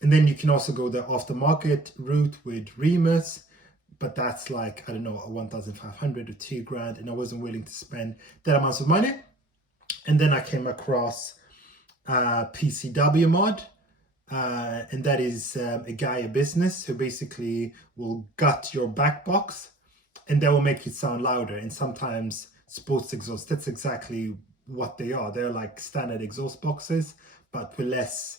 And then you can also go the aftermarket route with Remus, but that's like, I don't know, 1,500 or 2 grand, and I wasn't willing to spend that amount of money. And then I came across PCW mod. And that is a guy, a business, who basically will gut your back box and they will make it sound louder. And sometimes sports exhaust, that's exactly what they are. They're like standard exhaust boxes, but with less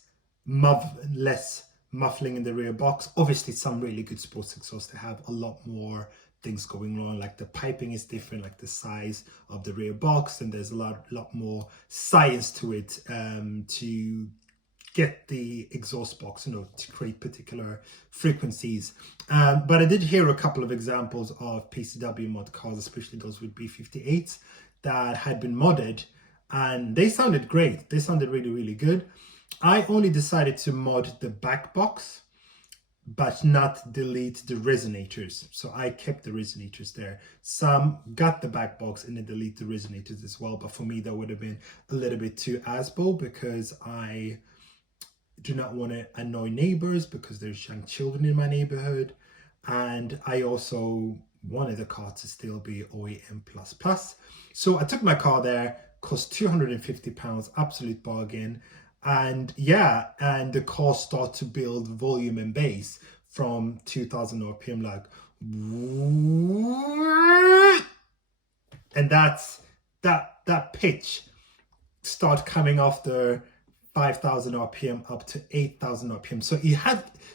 muffling in the rear box. Obviously, some really good sports exhausts, they have a lot more things going on, like the piping is different, like the size of the rear box, and there's a lot more science to it to get the exhaust box, to create particular frequencies. But I did hear a couple of examples of PCW mod cars, especially those with B58s, that had been modded, and they sounded great. They sounded really, really good. I only decided to mod the back box, but not delete the resonators. So I kept the resonators there. Some got the back box and then delete the resonators as well. But for me, that would have been a little bit too asbo, because I do not want to annoy neighbors, because there's young children in my neighborhood. And I also wanted the car to still be OEM++. So I took my car there, cost £250, absolute bargain. And yeah, and the car started to build volume and bass from 2000 RPM, like, and that pitch start coming after 5,000 RPM up to 8,000 RPM.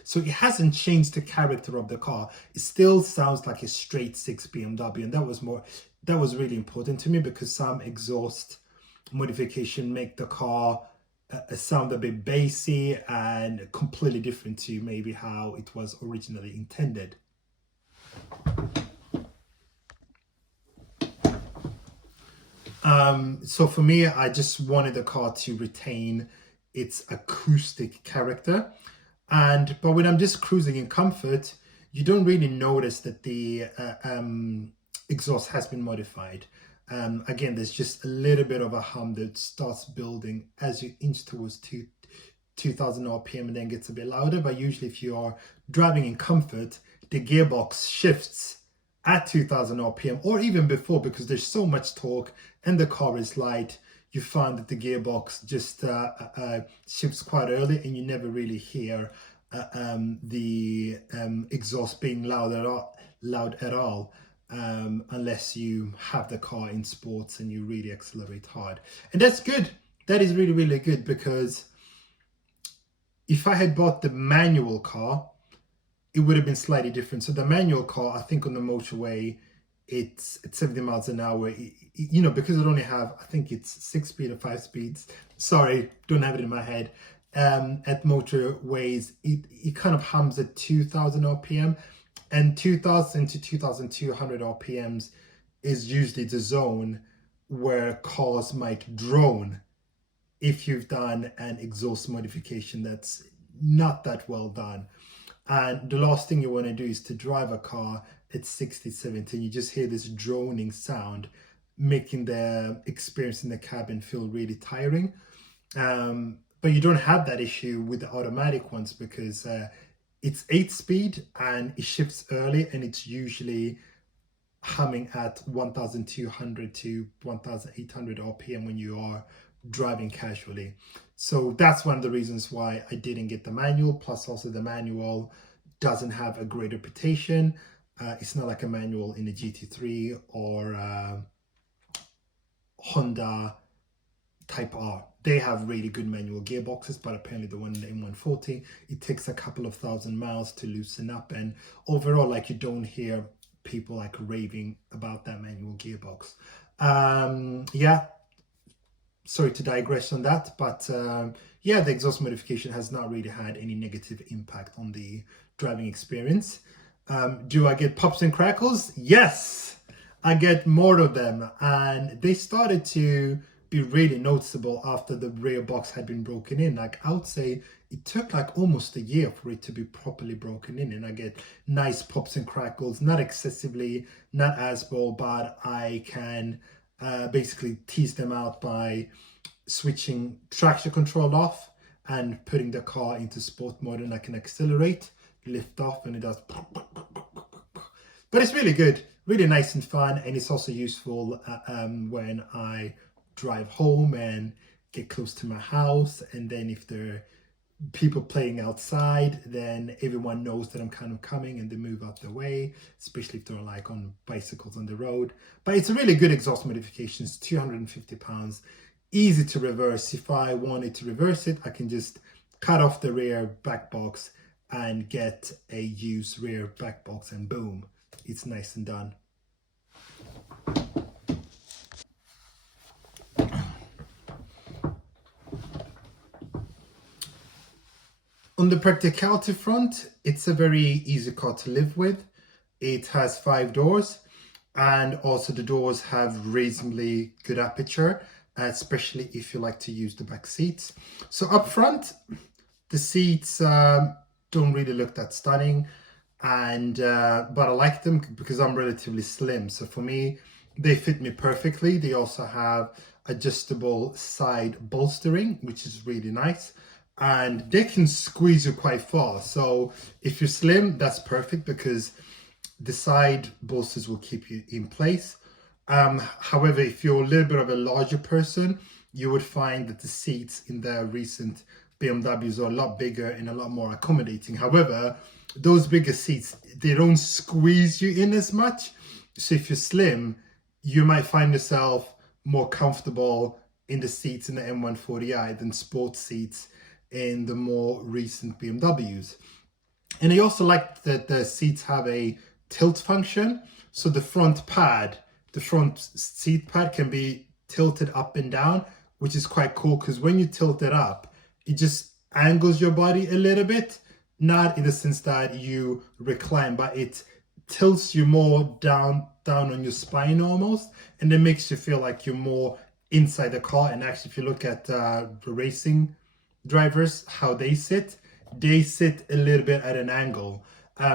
So it hasn't changed the character of the car. It still sounds like a straight 6 BMW, and that was really important to me, because some exhaust modification make the car sound a bit bassy and completely different to maybe how it was originally intended. So for me, I just wanted the car to retain its acoustic character, but when I'm just cruising in comfort, you don't really notice that the exhaust has been modified. Again, there's just a little bit of a hum that starts building as you inch towards 2000 RPM and then gets a bit louder. But usually if you are driving in comfort, the gearbox shifts at 2000 RPM or even before, because there's so much torque and the car is light. You find that the gearbox just shifts quite early, and you never really hear the exhaust being loud at all. Unless you have the car in sports and you really accelerate hard. And that's good. That is really, really good, because if I had bought the manual car, it would have been slightly different. So the manual car, I think on the motorway, it's at 70 miles an hour, because it only have, I think it's 6 speed or 5 speeds. Sorry, don't have it in my head. At motorways, it kind of hums at 2000 RPM. And 2000 to 2200 RPMs is usually the zone where cars might drone if you've done an exhaust modification that's not that well done. And the last thing you want to do is to drive a car at 60, 70, and you just hear this droning sound, making the experience in the cabin feel really tiring. But you don't have that issue with the automatic ones, because it's 8 speed and it shifts early, and it's usually humming at 1200 to 1800 RPM when you are driving casually. So that's one of the reasons why I didn't get the manual. Plus also the manual doesn't have a great reputation. It's not like a manual in a GT3 or Honda Type R. They have really good manual gearboxes, but apparently the one in the M140, it takes a couple of thousand miles to loosen up, and overall, like, you don't hear people like raving about that manual gearbox. Yeah, sorry to digress on that, but yeah, the exhaust modification has not really had any negative impact on the driving experience. Do I get pops and crackles? Yes, I get more of them, and they started to be really noticeable after the rear box had been broken in. Like, I would say it took like almost a year for it to be properly broken in, and I get nice pops and crackles, not excessively, not as well, but I can basically tease them out by switching traction control off and putting the car into sport mode, and I can accelerate, lift off, and it does. But it's really good, really nice and fun, and it's also useful when I drive home and get close to my house, and then if there are people playing outside, then everyone knows that I'm kind of coming and they move out the way, especially if they're like on bicycles on the road. But it's a really good exhaust modification. It's £250, easy to reverse. If I wanted to reverse it, I can just cut off the rear back box and get a used rear back box, and boom, it's nice and done. On the practicality front, it's a very easy car to live with. It has 5 doors, and also the doors have reasonably good aperture, especially if you like to use the back seats. So up front, the seats don't really look that stunning, and but I like them because I'm relatively slim. So for me, they fit me perfectly. They also have adjustable side bolstering, which is really nice, and they can squeeze you quite far. So if you're slim, that's perfect because the side bolsters will keep you in place. However, if you're a little bit of a larger person, you would find that the seats in the recent BMWs are a lot bigger and a lot more accommodating. However, those bigger seats, they don't squeeze you in as much. So if you're slim, you might find yourself more comfortable in the seats in the M140i than sports seats in the more recent BMWs. And I also like that the seats have a tilt function. So the front seat pad can be tilted up and down, which is quite cool because when you tilt it up, it just angles your body a little bit, not in the sense that you recline, but it tilts you more down on your spine almost, and it makes you feel like you're more inside the car. And actually, if you look at the racing drivers, how they sit a little bit at an angle.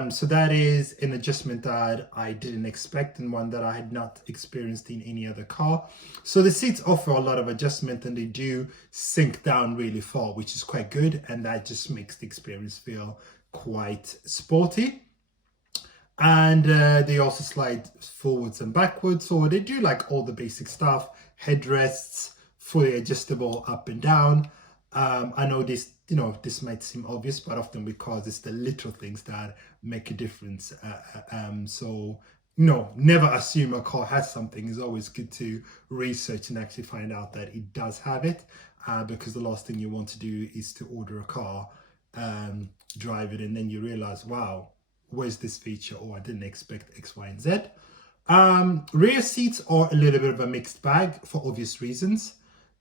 So that is an adjustment that I didn't expect and one that I had not experienced in any other car. So the seats offer a lot of adjustment and they do sink down really far, which is quite good. And that just makes the experience feel quite sporty. And they also slide forwards and backwards. So they do like all the basic stuff, headrests, fully adjustable up and down. I know this, this might seem obvious, but often with cars, it's the little things that make a difference. So, never assume a car has something. It's always good to research and actually find out that it does have it, because the last thing you want to do is to order a car, drive it, and then you realize, wow, where's this feature? Or I didn't expect X, Y, and Z. Rear seats are a little bit of a mixed bag for obvious reasons.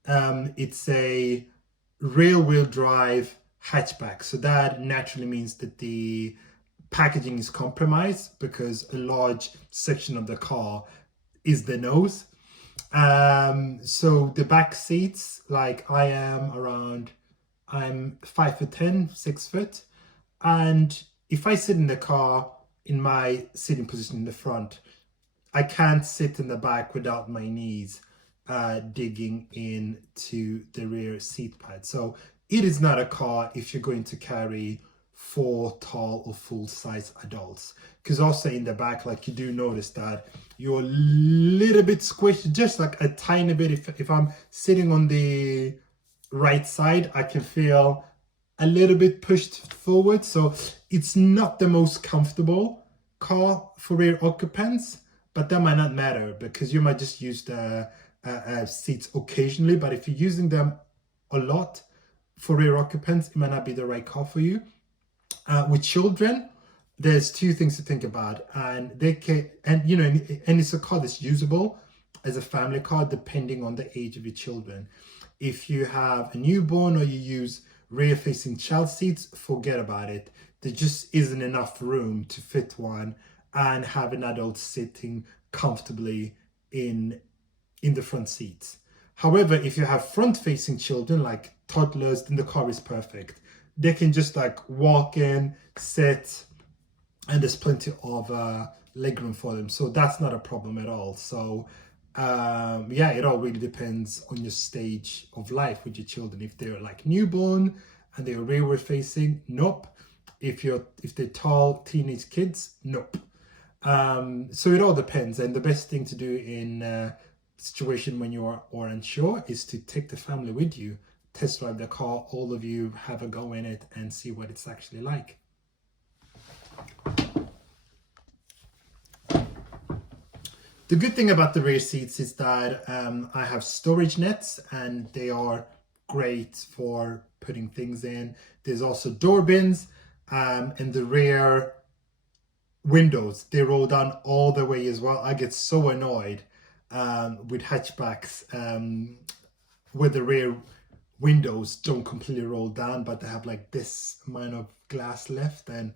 It's a rear-wheel drive hatchback, so that naturally means that the packaging is compromised because a large section of the car is the nose. So the back seats, like I'm 5'10", 6 foot, and if I sit in the car in my sitting position in the front, I can't sit in the back without my knees digging into the rear seat pad. So it is not a car if you're going to carry 4 tall or full-size adults, because also in the back, like, you do notice that you're a little bit squished, just like a tiny bit. If I'm sitting on the right side, I can feel a little bit pushed forward. So it's not the most comfortable car for rear occupants, but that might not matter because you might just use the seats occasionally. But if you're using them a lot for rear occupants, it might not be the right car for you. With children, there's 2 things to think about, and it's a car that's usable as a family car depending on the age of your children. If you have a newborn or you use rear facing child seats, forget about it. There just isn't enough room to fit one and have an adult sitting comfortably in the front seats. However, if you have front facing children like toddlers, then the car is perfect. They can just like walk in, sit, and there's plenty of legroom for them. So that's not a problem at all. So it all really depends on your stage of life with your children. If they're like newborn and they're rearward facing, nope. If they're tall teenage kids, nope. So it all depends. And the best thing to do in a situation when you are unsure is to take the family with you, test drive the car, all of you have a go in it and see what it's actually like. The good thing about the rear seats is that I have storage nets and they are great for putting things in. There's also door bins, and the rear windows, they roll down all the way as well. I get so annoyed with hatchbacks where the rear windows don't completely roll down, but they have like this amount of glass left, and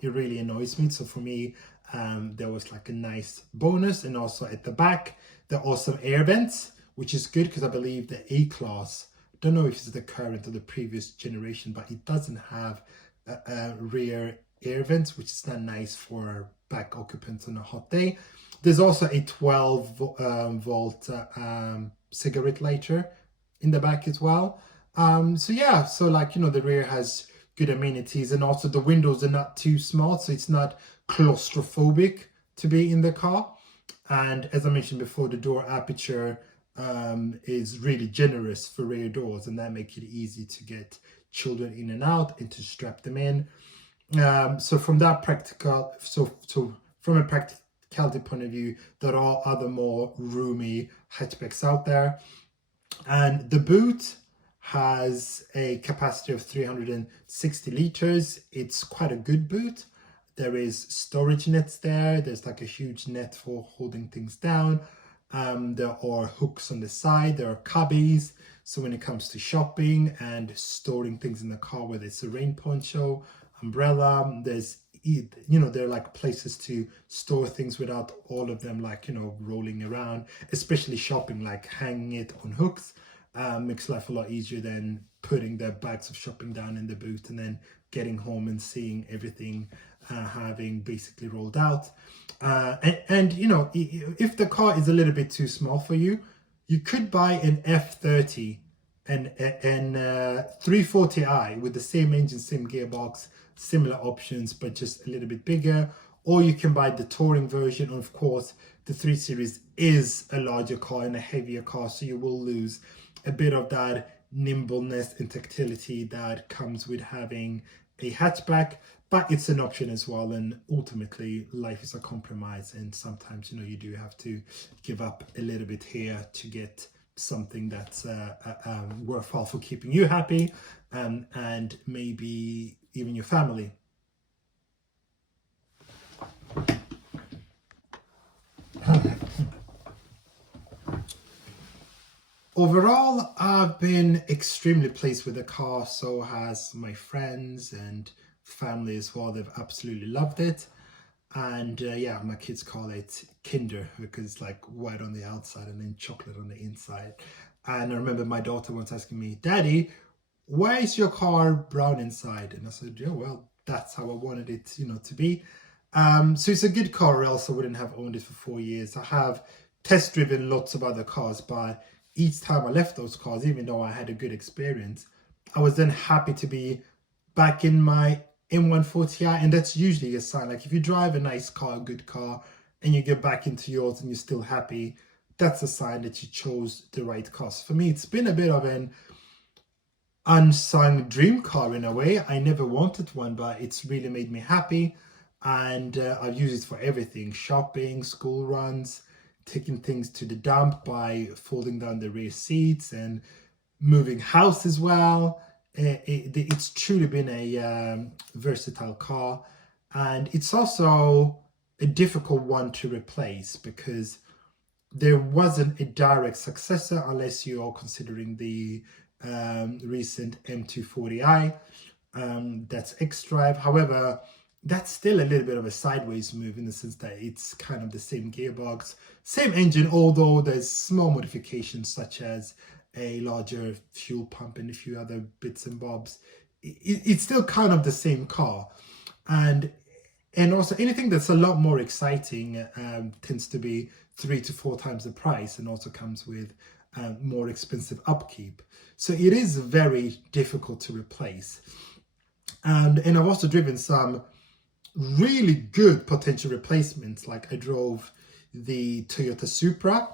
it really annoys me. So for me, there was like a nice bonus. And also at the back, there are some air vents, which is good because I believe the A-Class, don't know if it's the current or the previous generation, but it doesn't have a rear air vents, which is not nice for back occupants on a hot day. There's also a 12 volt cigarette lighter in the back as well. So yeah, so like, you know, the rear has good amenities, and also the windows are not too small, so it's not claustrophobic to be in the car. And as I mentioned before, the door aperture is really generous for rear doors, and that makes it easy to get children in and out and to strap them in. So from that from a practicality point of view, there are other more roomy hatchbacks out there. And the boot has a capacity of 360 liters. It's quite a good boot. There is storage nets there. There's like a huge net for holding things down. There are hooks on the side. There are cubbies. So when it comes to shopping and storing things in the car, whether it's a rain poncho, umbrella, there's, you know, there are like places to store things without all of them, like, you know, rolling around, especially shopping, like hanging it on hooks. Makes life a lot easier than putting the bags of shopping down in the boot and then getting home and seeing everything having basically rolled out. And you know, if the car is a little bit too small for you, you could buy an F30 and 340i with the same engine, same gearbox, similar options, but just a little bit bigger. Or you can buy the touring version. Of course, the 3 Series is a larger car and a heavier car, so you will lose a bit of that nimbleness and tactility that comes with having a hatchback, but it's an option as well. And ultimately, life is a compromise, and sometimes, you know, you do have to give up a little bit here to get something that's worthwhile for keeping you happy, and maybe even your family. Overall, I've been extremely pleased with the car. So has my friends and family as well. They've absolutely loved it. And yeah, my kids call it Kinder because it's like white on the outside and then chocolate on the inside. And I remember my daughter once asking me, "Daddy, why is your car brown inside?" And I said, "Yeah, well, that's how I wanted it, you know, to be." So it's a good car, or else I wouldn't have owned it for 4 years. I have test driven lots of other cars, but each time I left those cars, even though I had a good experience, I was then happy to be back in my M140i. And that's usually a sign. Like if you drive a nice car, a good car, and you get back into yours and you're still happy, that's a sign that you chose the right car. So for me, it's been a bit of an unsung dream car in a way. I never wanted one, but it's really made me happy. And I've used it for everything: shopping, school runs, taking things to the dump by folding down the rear seats, and moving house as well. It's truly been a versatile car, and it's also a difficult one to replace because there wasn't a direct successor unless you are considering the recent M240i. That's X-Drive. However, that's still a little bit of a sideways move in the sense that it's kind of the same gearbox, same engine, although there's small modifications such as a larger fuel pump and a few other bits and bobs. It's still kind of the same car. And also anything that's a lot more exciting tends to be 3 to 4 times the price, and also comes with more expensive upkeep. So it is very difficult to replace. And I've also driven some really good potential replacements. Like I drove the Toyota Supra,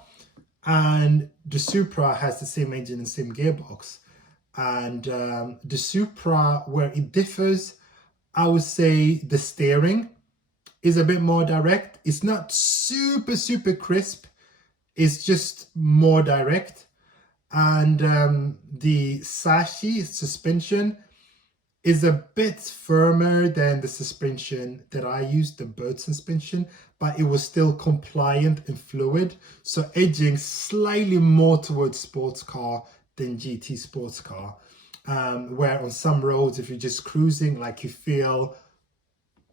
and the Supra has the same engine and same gearbox. And the Supra, where it differs, I would say the steering is a bit more direct. It's not super crisp, it's just more direct. And the Sashi suspension is a bit firmer than the suspension that I used, the Bird suspension, but it was still compliant and fluid. So edging slightly more towards sports car than GT sports car. Where on some roads, if you're just cruising, like you feel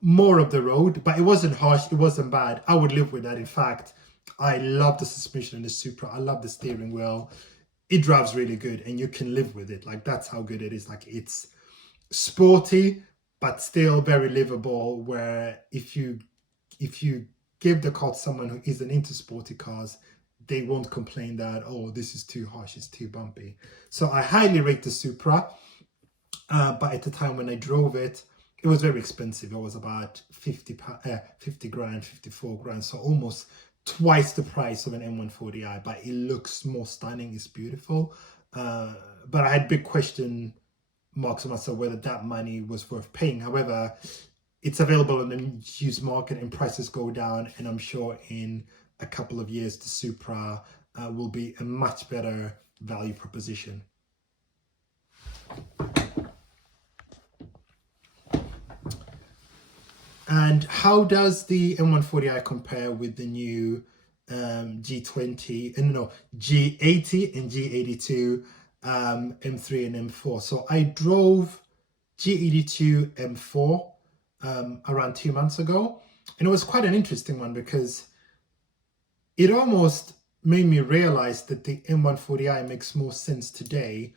more of the road, but it wasn't harsh, it wasn't bad. I would live with that. In fact, I love the suspension in the Supra. I love the steering wheel. It drives really good and you can live with it. Like, that's how good it is. Like, it's sporty, but still very livable, where if you give the car to someone who isn't into sporty cars, they won't complain that, oh, this is too harsh, it's too bumpy. So I highly rate the Supra, but at the time when I drove it, it was very expensive. It was about 50 grand, 54 grand, so almost twice the price of an M140i, but it looks more stunning, it's beautiful. But I had big question marks on myself whether that money was worth paying. However, it's available on the used market and prices go down, and I'm sure in a couple of years the Supra will be a much better value proposition. And how does the M140i compare with the new G80 and G82 M3 and M4? So I drove G82 M4 around 2 months ago, and it was quite an interesting one because it almost made me realize that the M140i makes more sense today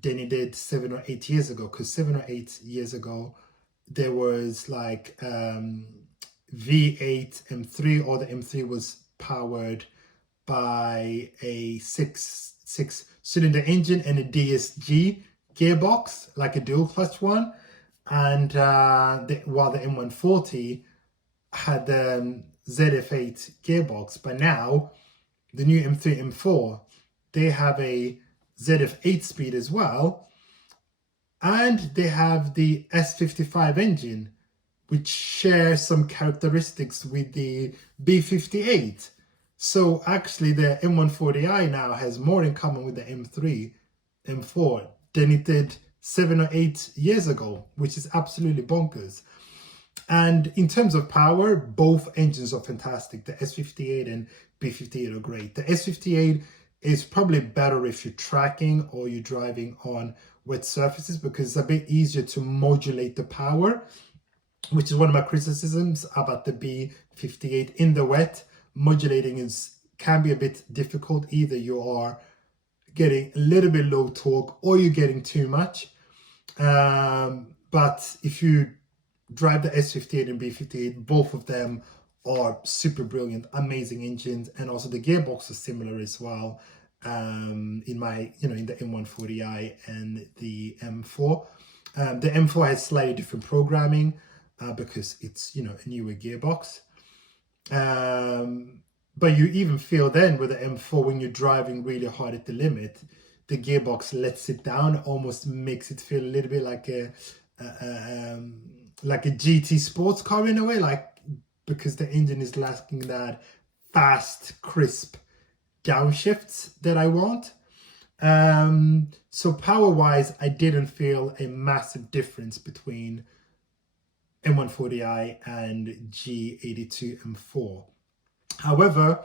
than it did 7 or 8 years ago, because 7 or 8 years ago there was like V8 M3, or the M3 was powered by a six cylinder engine and a DSG gearbox, like a dual clutch one, and while the M140 had the ZF8 gearbox. But now the new M3 M4, they have a ZF8 speed as well, and they have the S55 engine, which shares some characteristics with the B58. So actually the M140i now has more in common with the M3, M4 than it did 7 or 8 years ago, which is absolutely bonkers. And in terms of power, both engines are fantastic. The S58 and B58 are great. The S58 is probably better if you're tracking or you're driving on wet surfaces, because it's a bit easier to modulate the power, which is one of my criticisms about the B58. In the wet, modulating can be a bit difficult. Either you are getting a little bit low torque or you're getting too much. But if you drive the S58 and B58, both of them are super brilliant, amazing engines, and also the gearbox is similar as well. In the M140i and the M4. The M4 has slightly different programming because it's a newer gearbox. But you even feel then with the M4, when you're driving really hard at the limit, the gearbox lets it down, almost makes it feel a little bit like a GT sports car in a way, because the engine is lacking that fast, crisp downshifts that I want. So power-wise, I didn't feel a massive difference between M140i and G82 M4. However,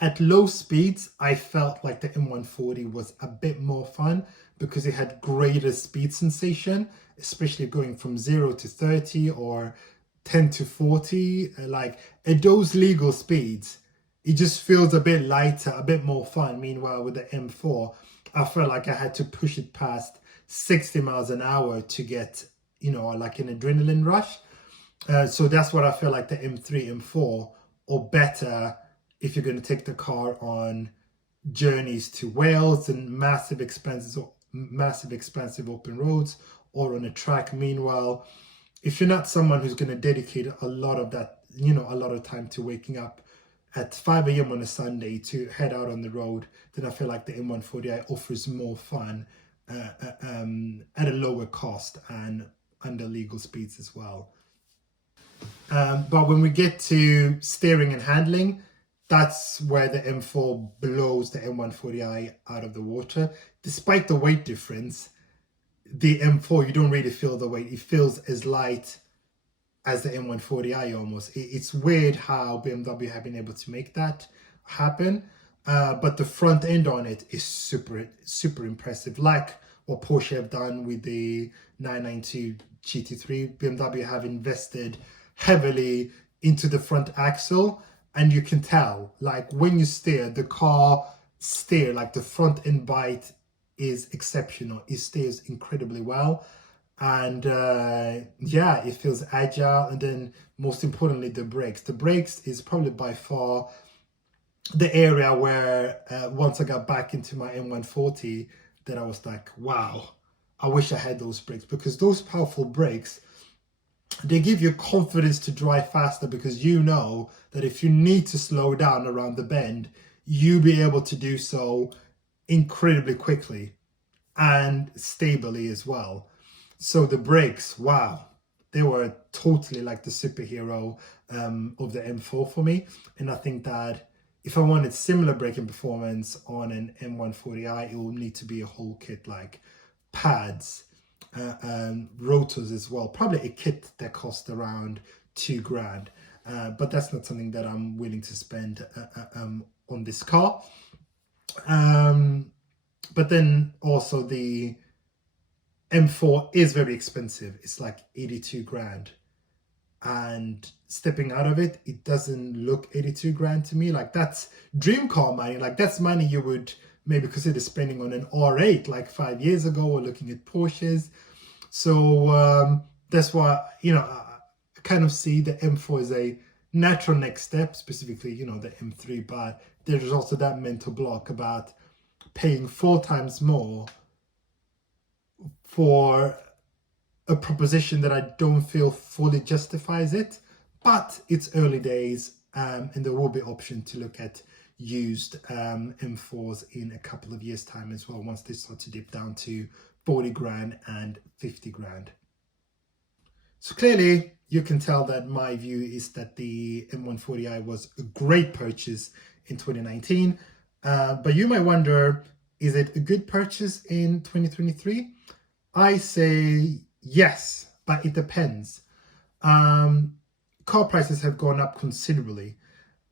at low speeds, I felt like the M140 was a bit more fun because it had greater speed sensation, especially going from 0 to 30 or 10 to 40. Like at those legal speeds, it just feels a bit lighter, a bit more fun. Meanwhile, with the M4, I felt like I had to push it past 60 miles an hour to get, like an adrenaline rush. So that's what I feel like the M3, M4 or better if you're going to take the car on journeys to Wales and massive expensive open roads or on a track. Meanwhile, if you're not someone who's going to dedicate a lot of that, a lot of time to waking up at 5 a.m. on a Sunday to head out on the road, then I feel like the M140i offers more fun at a lower cost and under legal speeds as well. But when we get to steering and handling, that's where the M4 blows the M140i out of the water. Despite the weight difference, the M4, you don't really feel the weight. It feels as light as the M140i almost. It's weird how BMW have been able to make that happen. but the front end on it is super impressive, like what Porsche have done with the 992 GT3. BMW have invested heavily into the front axle, and you can tell, like, when you steer, the car steer, like the front end bite is exceptional. It steers incredibly well, and yeah, it feels agile. And then most importantly, the brakes is probably by far the area where once I got back into my M140, that I was like, wow, I wish I had those brakes, because those powerful brakes, they give you confidence to drive faster, because you know that if you need to slow down around the bend, you'll be able to do so incredibly quickly and stably as well. So the brakes, wow, they were totally like the superhero of the M4 for me. And I think that if I wanted similar braking performance on an M140i, it will need to be a whole kit, like pads, and rotors as well. Probably a kit that costs around $2,000, but that's not something that I'm willing to spend on this car. But then also the M4 is very expensive. It's like $82,000. And stepping out of it, it doesn't look $82,000 to me. Like, that's dream car money. Like, that's money you would maybe consider spending on an R8 like 5 years ago, or looking at Porsches. So that's why, you know, I kind of see the M4 as a natural next step, specifically, you know, the M3. But there's also that mental block about paying 4 times more for a proposition that I don't feel fully justifies it. But it's early days, and there will be option to look at used M4s in a couple of years' time as well, once they start to dip down to $40,000 and $50,000. So clearly you can tell that my view is that the M140i was a great purchase in 2019, but you might wonder, is it a good purchase in 2023? I say yes, but it depends. Car prices have gone up considerably,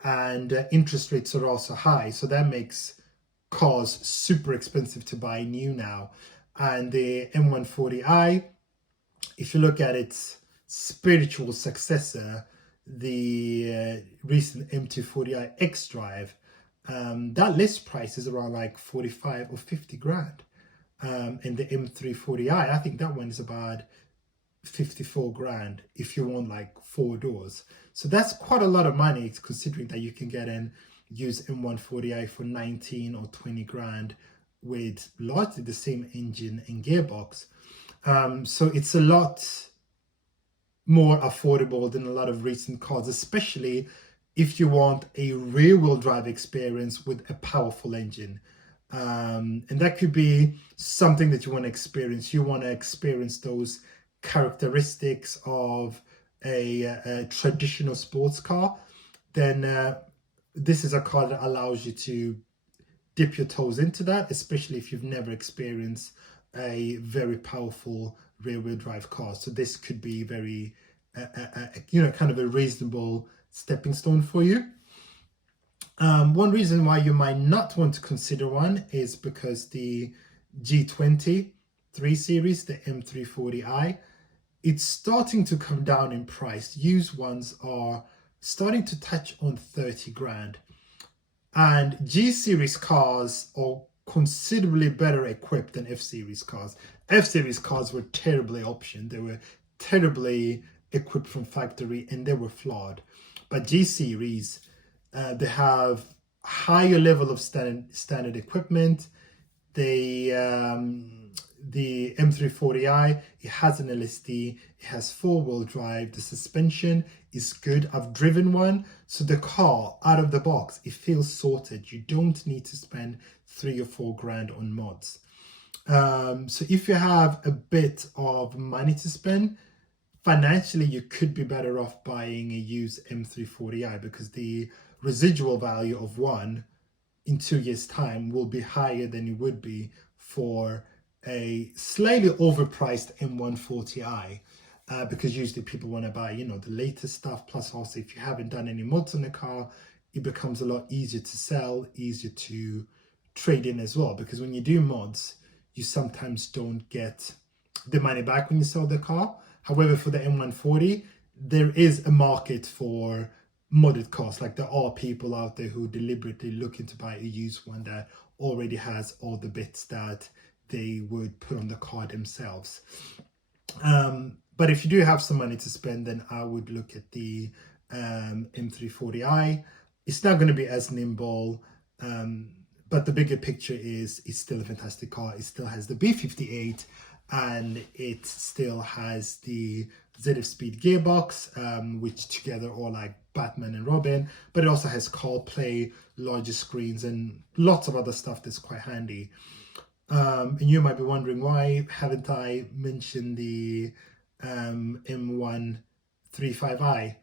and interest rates are also high, so that makes cars super expensive to buy new now. And the M140i, if you look at its spiritual successor, the recent M240i X-Drive, that list price is around like 45 or 50 grand. And the M340i, I think that one is about 54 grand if you want like 4 doors. So that's quite a lot of money, considering that you can get an used M140i for 19 or 20 grand with largely the same engine and gearbox. So it's a lot more affordable than a lot of recent cars, especially if you want a rear-wheel drive experience with a powerful engine. And that could be something that you want to experience. You want to experience those characteristics of a traditional sports car, then this is a car that allows you to dip your toes into that, especially if you've never experienced a very powerful rear-wheel drive car. So this could be very, you know, kind of a reasonable stepping stone for you. One reason why you might not want to consider one is because the G20 3 Series, the M340i, it's starting to come down in price. Used ones are starting to touch on 30 grand. And G-Series cars are considerably better equipped than F-Series cars. F-Series cars were terribly optioned. They were terribly equipped from factory, and they were flawed. But G-Series, they have higher level of standard equipment. The M340i, it has an LSD, it has 4-wheel drive, the suspension is good. I've driven one, so the car out of the box, it feels sorted. You don't need to spend 3 or 4 grand on mods. So if you have a bit of money to spend, financially you could be better off buying a used M340i, because the residual value of one in 2 years' time will be higher than it would be for a slightly overpriced M140i, because usually people want to buy, you know, the latest stuff. Plus also, if you haven't done any mods on the car, it becomes a lot easier to sell, easier to trade in as well, because when you do mods, you sometimes don't get the money back when you sell the car. However, for the M140, there is a market for modded cars. Like there are people out there who deliberately looking to buy a used one that already has all the bits that they would put on the car themselves. But if you do have some money to spend, then I would look at the M340i. It's not going to be as nimble, but the bigger picture is it's still a fantastic car. It still has the B58, and it still has the ZF Speed gearbox, which together are like Batman and Robin, but it also has CarPlay, larger screens, and lots of other stuff that's quite handy. And you might be wondering, why haven't I mentioned the M135i?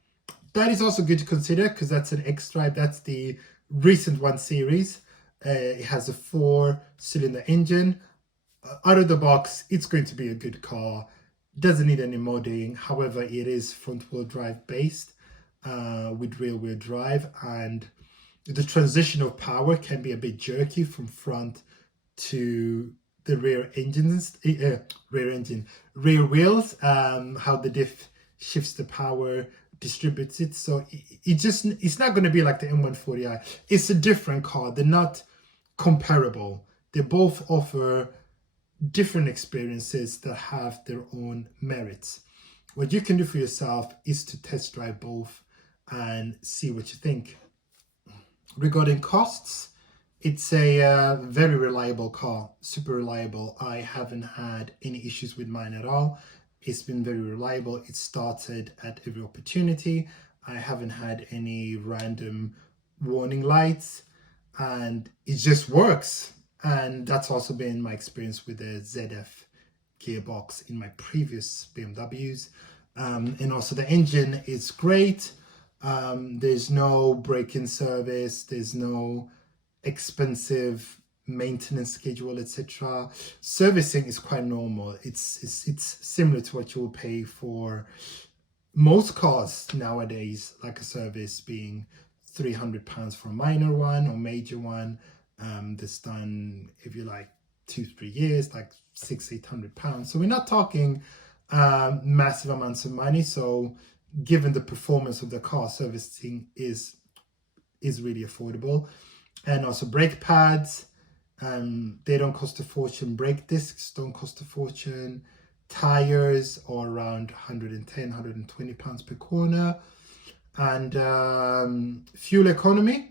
That is also good to consider because that's an X-Drive. That's the recent 1 series. It has a 4-cylinder engine. Out of the box, it's going to be a good car. Doesn't need any modding. However, it is front-wheel drive based with rear-wheel drive, and the transition of power can be a bit jerky from front to the rear wheels. How the diff shifts the power, distributes it. So it's not going to be like the M140i. It's a different car. They're not comparable. They both offer different experiences that have their own merits. What you can do for yourself is to test drive both and see what you think. Regarding costs, it's a very reliable car, super reliable. I haven't had any issues with mine at all. It's been very reliable. It started at every opportunity. I haven't had any random warning lights, and it just works. And that's also been my experience with the ZF gearbox in my previous BMWs. And also the engine is great. There's no break-in service. There's no expensive maintenance schedule, etc. Servicing is quite normal. It's similar to what you will pay for most cars nowadays, like a service being £300 for a minor one or major one. That's done if you like 2-3 years, like £600-800. So we're not talking massive amounts of money. So given the performance of the car, servicing is really affordable. And also brake pads, they don't cost a fortune. Brake discs don't cost a fortune. Tires are around £110-120 per corner. And fuel economy,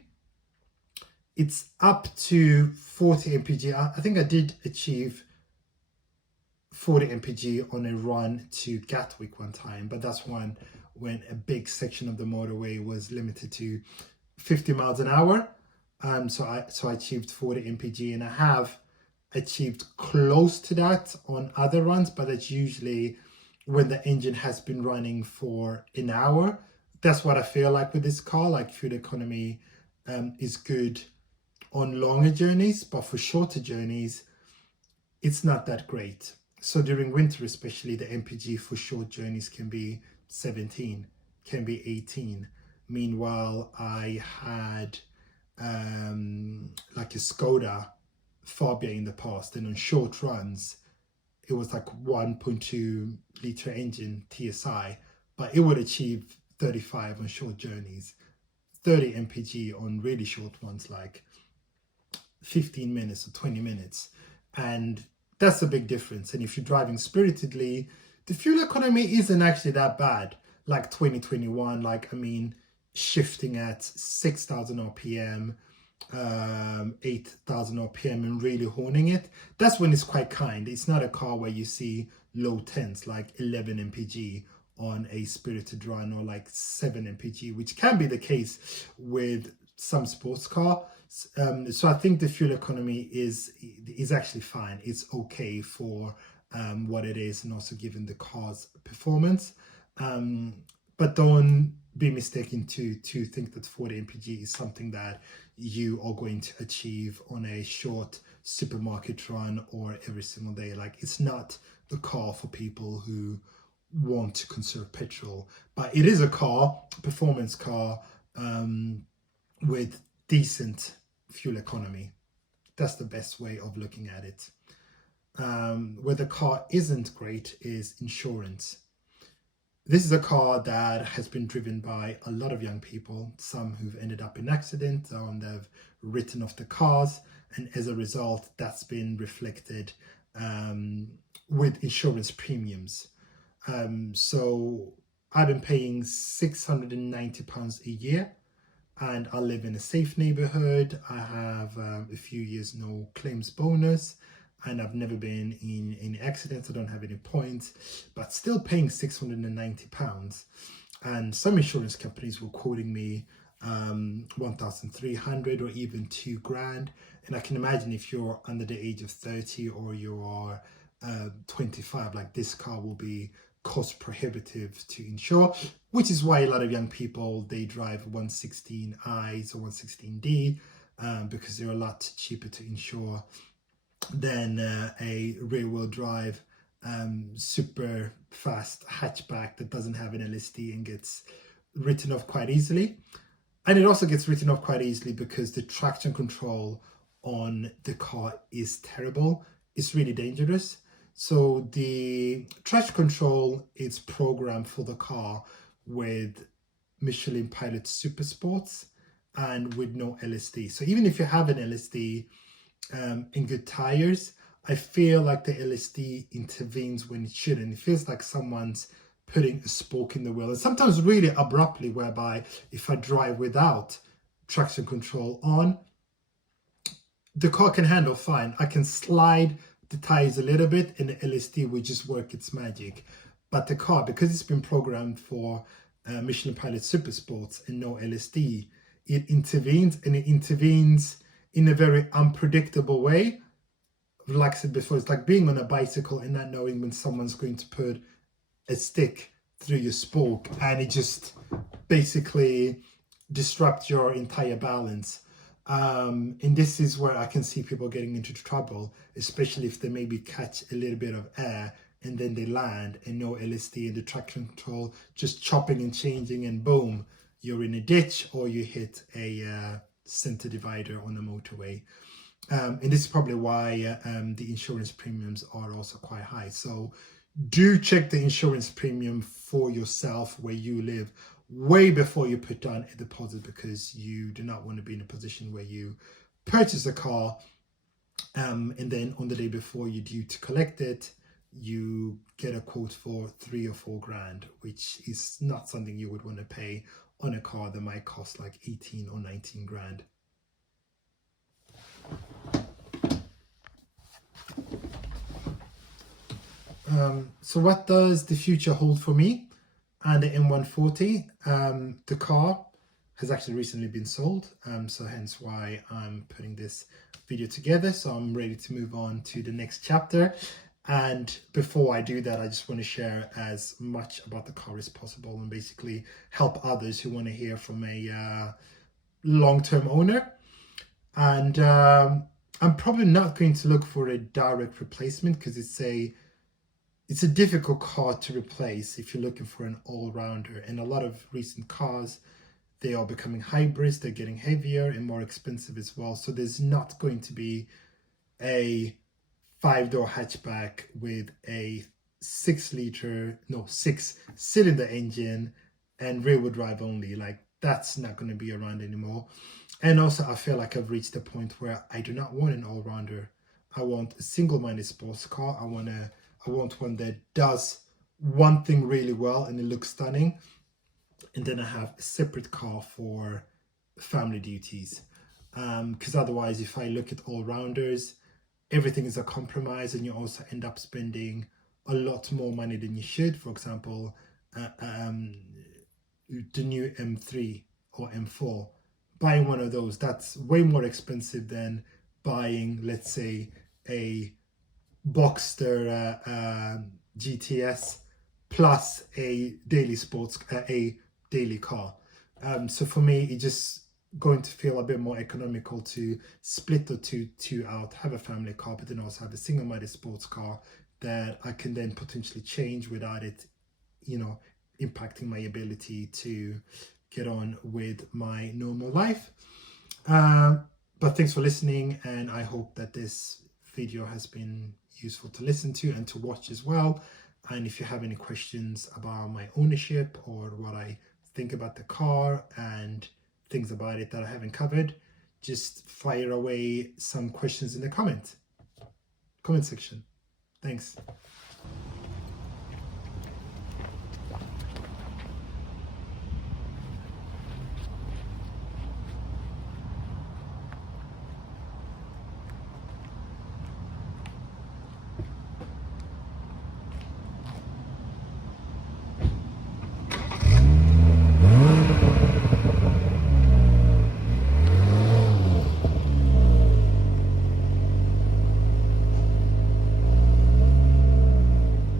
it's up to 40 mpg. I think I did achieve 40 mpg on a run to Gatwick one time, but that's one when a big section of the motorway was limited to 50 miles an hour. So I achieved 40 mpg, and I have achieved close to that on other runs, but it's usually when the engine has been running for an hour. That's what I feel like with this car. Like fuel economy is good on longer journeys, but for shorter journeys, it's not that great. So during winter, especially, the MPG for short journeys can be 17, can be 18. Meanwhile, I had like a Skoda Fabia in the past, and on short runs, it was like 1.2 liter engine TSI, but it would achieve 35 on short journeys, 30 mpg on really short ones, like 15 minutes or 20 minutes. And that's a big difference. And if you're driving spiritedly, the fuel economy isn't actually that bad. Like 2021, like, I mean, shifting at 6,000 RPM, 8,000 RPM and really honing it, that's when it's quite kind. It's not a car where you see low tens, like 11 mpg on a spirited run, or like 7 mpg, which can be the case with some sports car. So I think the fuel economy is actually fine. It's okay for what it is, and also given the car's performance. But don't be mistaken to think that 40 mpg is something that you are going to achieve on a short supermarket run or every single day. Like, it's not the car for people who want to conserve petrol, but it is a car, performance car, with decent fuel economy. That's the best way of looking at it. Where the car isn't great is insurance. This is a car that has been driven by a lot of young people, some who've ended up in accidents, some they've written off the cars, and as a result, that's been reflected with insurance premiums. So I've been paying £690 a year, and I live in a safe neighborhood. I have a few years no claims bonus, and I've never been in any accidents. I don't have any points, but still paying £690. And some insurance companies were quoting me 1,300 or even £2,000. And I can imagine if you're under the age of 30 or you are 25, like this car will be cost prohibitive to insure, which is why a lot of young people, they drive 116i's or 116D because they're a lot cheaper to insure than a rear-wheel drive super fast hatchback that doesn't have an LSD and gets written off quite easily. And it also gets written off quite easily because the traction control on the car is terrible. It's really dangerous. So the traction control is programmed for the car with Michelin Pilot Super Sports and with no LSD. So even if you have an LSD in good tires, I feel like the LSD intervenes when it shouldn't. It feels like someone's putting a spoke in the wheel, and sometimes really abruptly, whereby if I drive without traction control on, the car can handle fine. I can slide the tires a little bit and the LSD will just work its magic. But the car, because it's been programmed for Michelin Pilot Super Sports and no LSD, it intervenes, and it intervenes in a very unpredictable way. Like I said before, it's like being on a bicycle and not knowing when someone's going to put a stick through your spoke, and it just basically disrupts your entire balance. And this is where I can see people getting into trouble, especially if they maybe catch a little bit of air and then they land and no LSD and the traction control just chopping and changing, and boom, you're in a ditch or you hit a center divider on the motorway. And this is probably why the insurance premiums are also quite high. So do check the insurance premium for yourself where you live way before you put down a deposit, because you do not want to be in a position where you purchase a car and then on the day before you're due to collect it, you get a quote for 3 or 4 grand, which is not something you would want to pay on a car that might cost like 18 or 19 grand. So what does the future hold for me and the M140? The car has actually recently been sold, so hence why I'm putting this video together. So I'm ready to move on to the next chapter. And before I do that, I just want to share as much about the car as possible and basically help others who want to hear from a long-term owner. And I'm probably not going to look for a direct replacement because it's a difficult car to replace if you're looking for an all-rounder. And a lot of recent cars, they are becoming hybrids, they're getting heavier and more expensive as well. So there's not going to be a 5-door hatchback with a 6-cylinder engine and rear-wheel drive only. Like, that's not going to be around anymore. And also I feel like I've reached a point where I do not want an all-rounder. I want a single-minded sports car. I want one that does one thing really well and it looks stunning, and then I have a separate car for family duties. Because otherwise, if I look at all-rounders, everything is a compromise, and you also end up spending a lot more money than you should. For example, the new M3 or M4, buying one of those, that's way more expensive than buying, let's say, a Boxster GTS plus a daily car. So for me, it's just going to feel a bit more economical to split the two out, have a family car, but then also have a single-minded sports car that I can then potentially change without it, impacting my ability to get on with my normal life. But thanks for listening, and I hope that this video has been useful to listen to and to watch as well. And if you have any questions about my ownership or what I think about the car and things about it that I haven't covered, just fire away some questions in the comment section. Thanks.